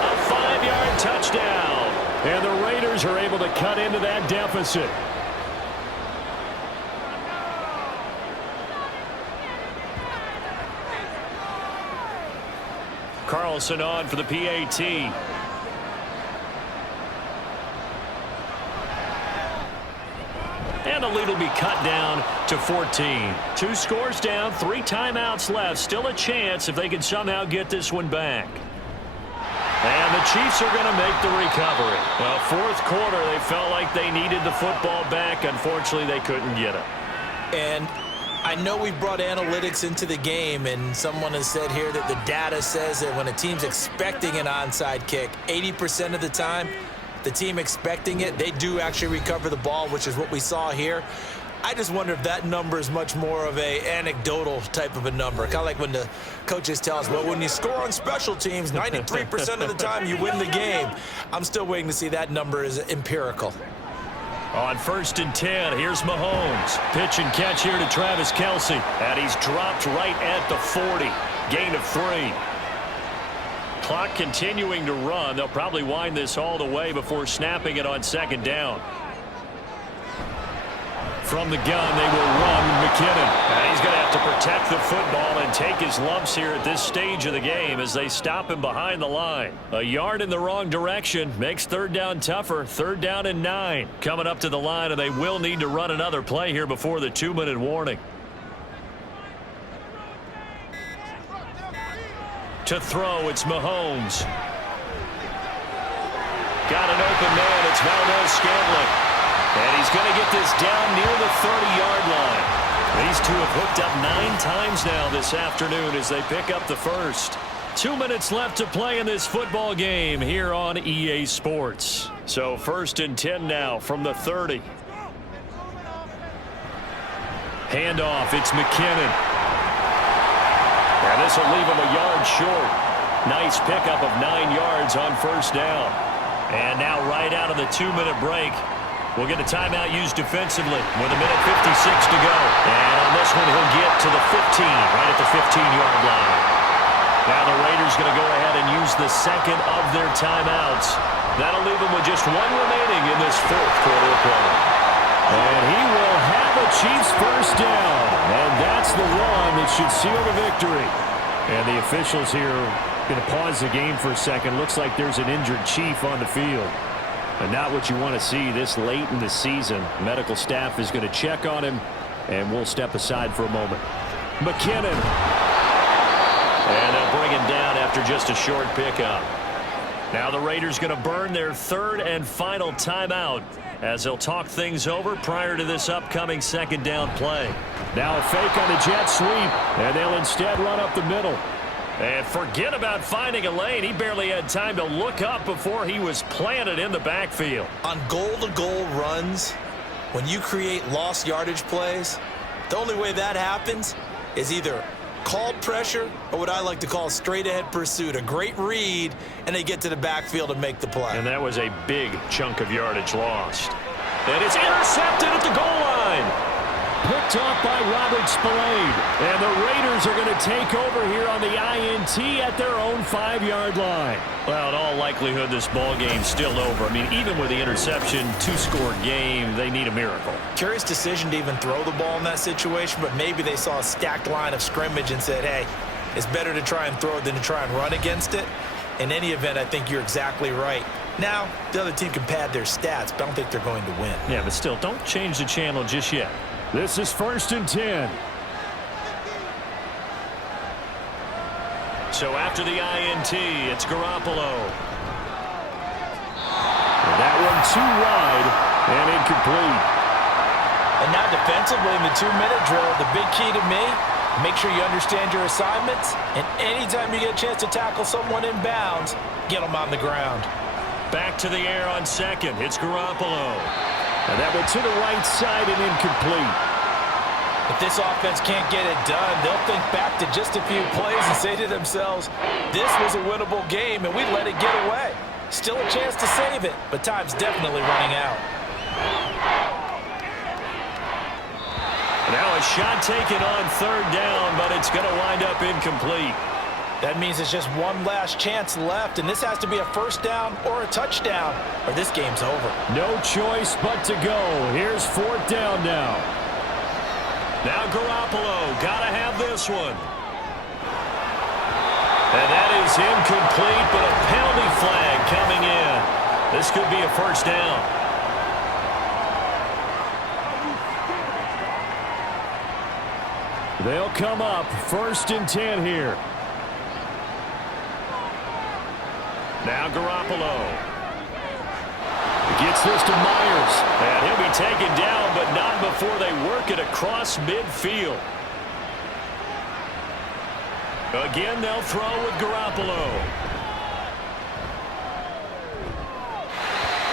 A 5-yard touchdown. And the Raiders are able to cut into that deficit. Carlson on for the PAT. And the lead will be cut down to 14. 2 scores down, 3 timeouts left. Still a chance if they can somehow get this one back. And the Chiefs are going to make the recovery. Well, fourth quarter, they felt like they needed the football back. Unfortunately, they couldn't get it. And I know we brought analytics into the game, and someone has said here that the data says that when a team's expecting an onside kick, 80% of the time, the team expecting it, they do actually recover the ball, which is what we saw here. I just wonder if that number is much more of a anecdotal type of a number. Kind of like when the coaches tell us, well, when you score on special teams, 93% of the time you win the game. I'm still waiting to see that number is empirical. On 1st and 10, here's Mahomes. Pitch and catch here to Travis Kelce. And he's dropped right at the 40. Gain of 3. Clock continuing to run. They'll probably wind this all the way before snapping it on 2nd down. From the gun, they will run McKinnon. And he's going to have to protect the football and take his lumps here at this stage of the game as they stop him behind the line. A yard in the wrong direction makes 3rd down tougher. 3rd down and 9. Coming up to the line, and they will need to run another play here before the 2-minute warning. To throw, it's Mahomes. Got an open man. It's Valdez-Scantling. And he's going to get this down near the 30-yard line. These two have hooked up 9 times now this afternoon as they pick up the first. 2 minutes left to play in this football game here on EA Sports. So 1st and 10 now from the 30. Handoff, it's McKinnon. And this will leave him a yard short. Nice pickup of 9 yards on 1st down. And now right out of the 2-minute break, we'll get a timeout used defensively with 1:56 to go. And on this one, he'll get to the 15, right at the 15-yard line. Now the Raiders going to go ahead and use the second of their timeouts. That'll leave them with just 1 remaining in this 4th quarter of play. And he will have a Chiefs first down. And that's the one that should seal the victory. And the officials here going to pause the game for a second. Looks like there's an injured Chief on the field. And not what you want to see this late in the season. Medical staff is going to check on him, and we'll step aside for a moment. McKinnon. And they'll bring him down after just a short pickup. Now the Raiders going to burn their 3rd and final timeout as they'll talk things over prior to this upcoming 2nd down play. Now a fake on the jet sweep, and they'll instead run up the middle. And forget about finding a lane. He barely had time to look up before he was planted in the backfield. On goal-to-goal runs, when you create lost yardage plays, the only way that happens is either called pressure or what I like to call straight-ahead pursuit. A great read, and they get to the backfield and make the play. And that was a big chunk of yardage lost. And it's intercepted at the goal line. Picked off by Robert Spillane. And the Raiders are going to take over here on the INT at their own 5-yard line. Well, in all likelihood, this ball game's still over. I mean, even with the interception, 2-score game, they need a miracle. Curious decision to even throw the ball in that situation, but maybe they saw a stacked line of scrimmage and said, hey, it's better to try and throw it than to try and run against it. In any event, I think you're exactly right. Now, the other team can pad their stats, but I don't think they're going to win. Yeah, but still, don't change the channel just yet. This is 1st and 10. So after the INT, it's Garoppolo. And that one too wide and incomplete. And now defensively in the 2-minute drill, the big key to me, make sure you understand your assignments, and anytime you get a chance to tackle someone in bounds, get them on the ground. Back to the air on 2nd. It's Garoppolo. And that went to the right side and incomplete. If this offense can't get it done, they'll think back to just a few plays and say to themselves, this was a winnable game and we let it get away. Still a chance to save it, but time's definitely running out. Now a shot taken on 3rd down, but it's going to wind up incomplete. That means it's just one last chance left, and this has to be a 1st down or a touchdown, or this game's over. No choice but to go. Here's 4th down now. Now Garoppolo, gotta have this one. And that is incomplete, but a penalty flag coming in. This could be a 1st down. They'll come up 1st and 10 here. Now Garoppolo. Gets this to Myers. And he'll be taken down, but not before they work it across midfield. Again, they'll throw with Garoppolo.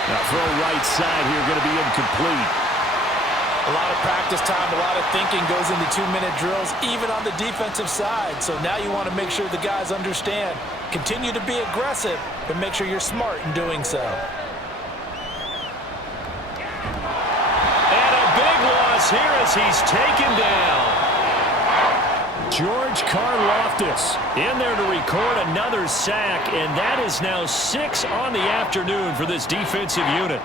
Now throw right side here, going to be incomplete. A lot of practice time, a lot of thinking goes into 2-minute drills, even on the defensive side. So now you want to make sure the guys understand. Continue to be aggressive, but make sure you're smart in doing so. And a big loss here as he's taken down. George Karlaftis in there to record another sack, and that is now 6 on the afternoon for this defensive unit.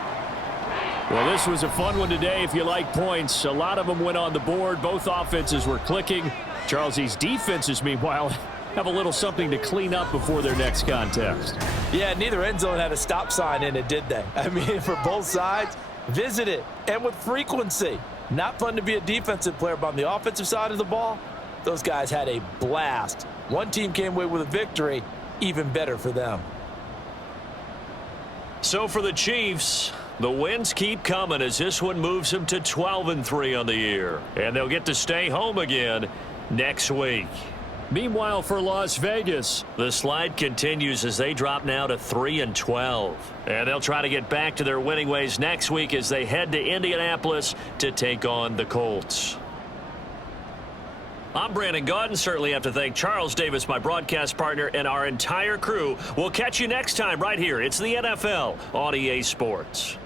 Well, this was a fun one today if you like points. A lot of them went on the board. Both offenses were clicking. Charles, these defenses, meanwhile, have a little something to clean up before their next contest. Yeah, neither end zone had a stop sign in it, did they? I mean, for both sides, visit it, and with frequency. Not fun to be a defensive player, but on the offensive side of the ball, those guys had a blast. One team came away with a victory, even better for them. So for the Chiefs, the wins keep coming as this one moves them to 12-3 on the year. And they'll get to stay home again next week. Meanwhile, for Las Vegas, the slide continues as they drop now to 3-12. And they'll try to get back to their winning ways next week as they head to Indianapolis to take on the Colts. I'm Brandon Gaudin. Certainly have to thank Charles Davis, my broadcast partner, and our entire crew. We'll catch you next time right here. It's the NFL on EA Sports.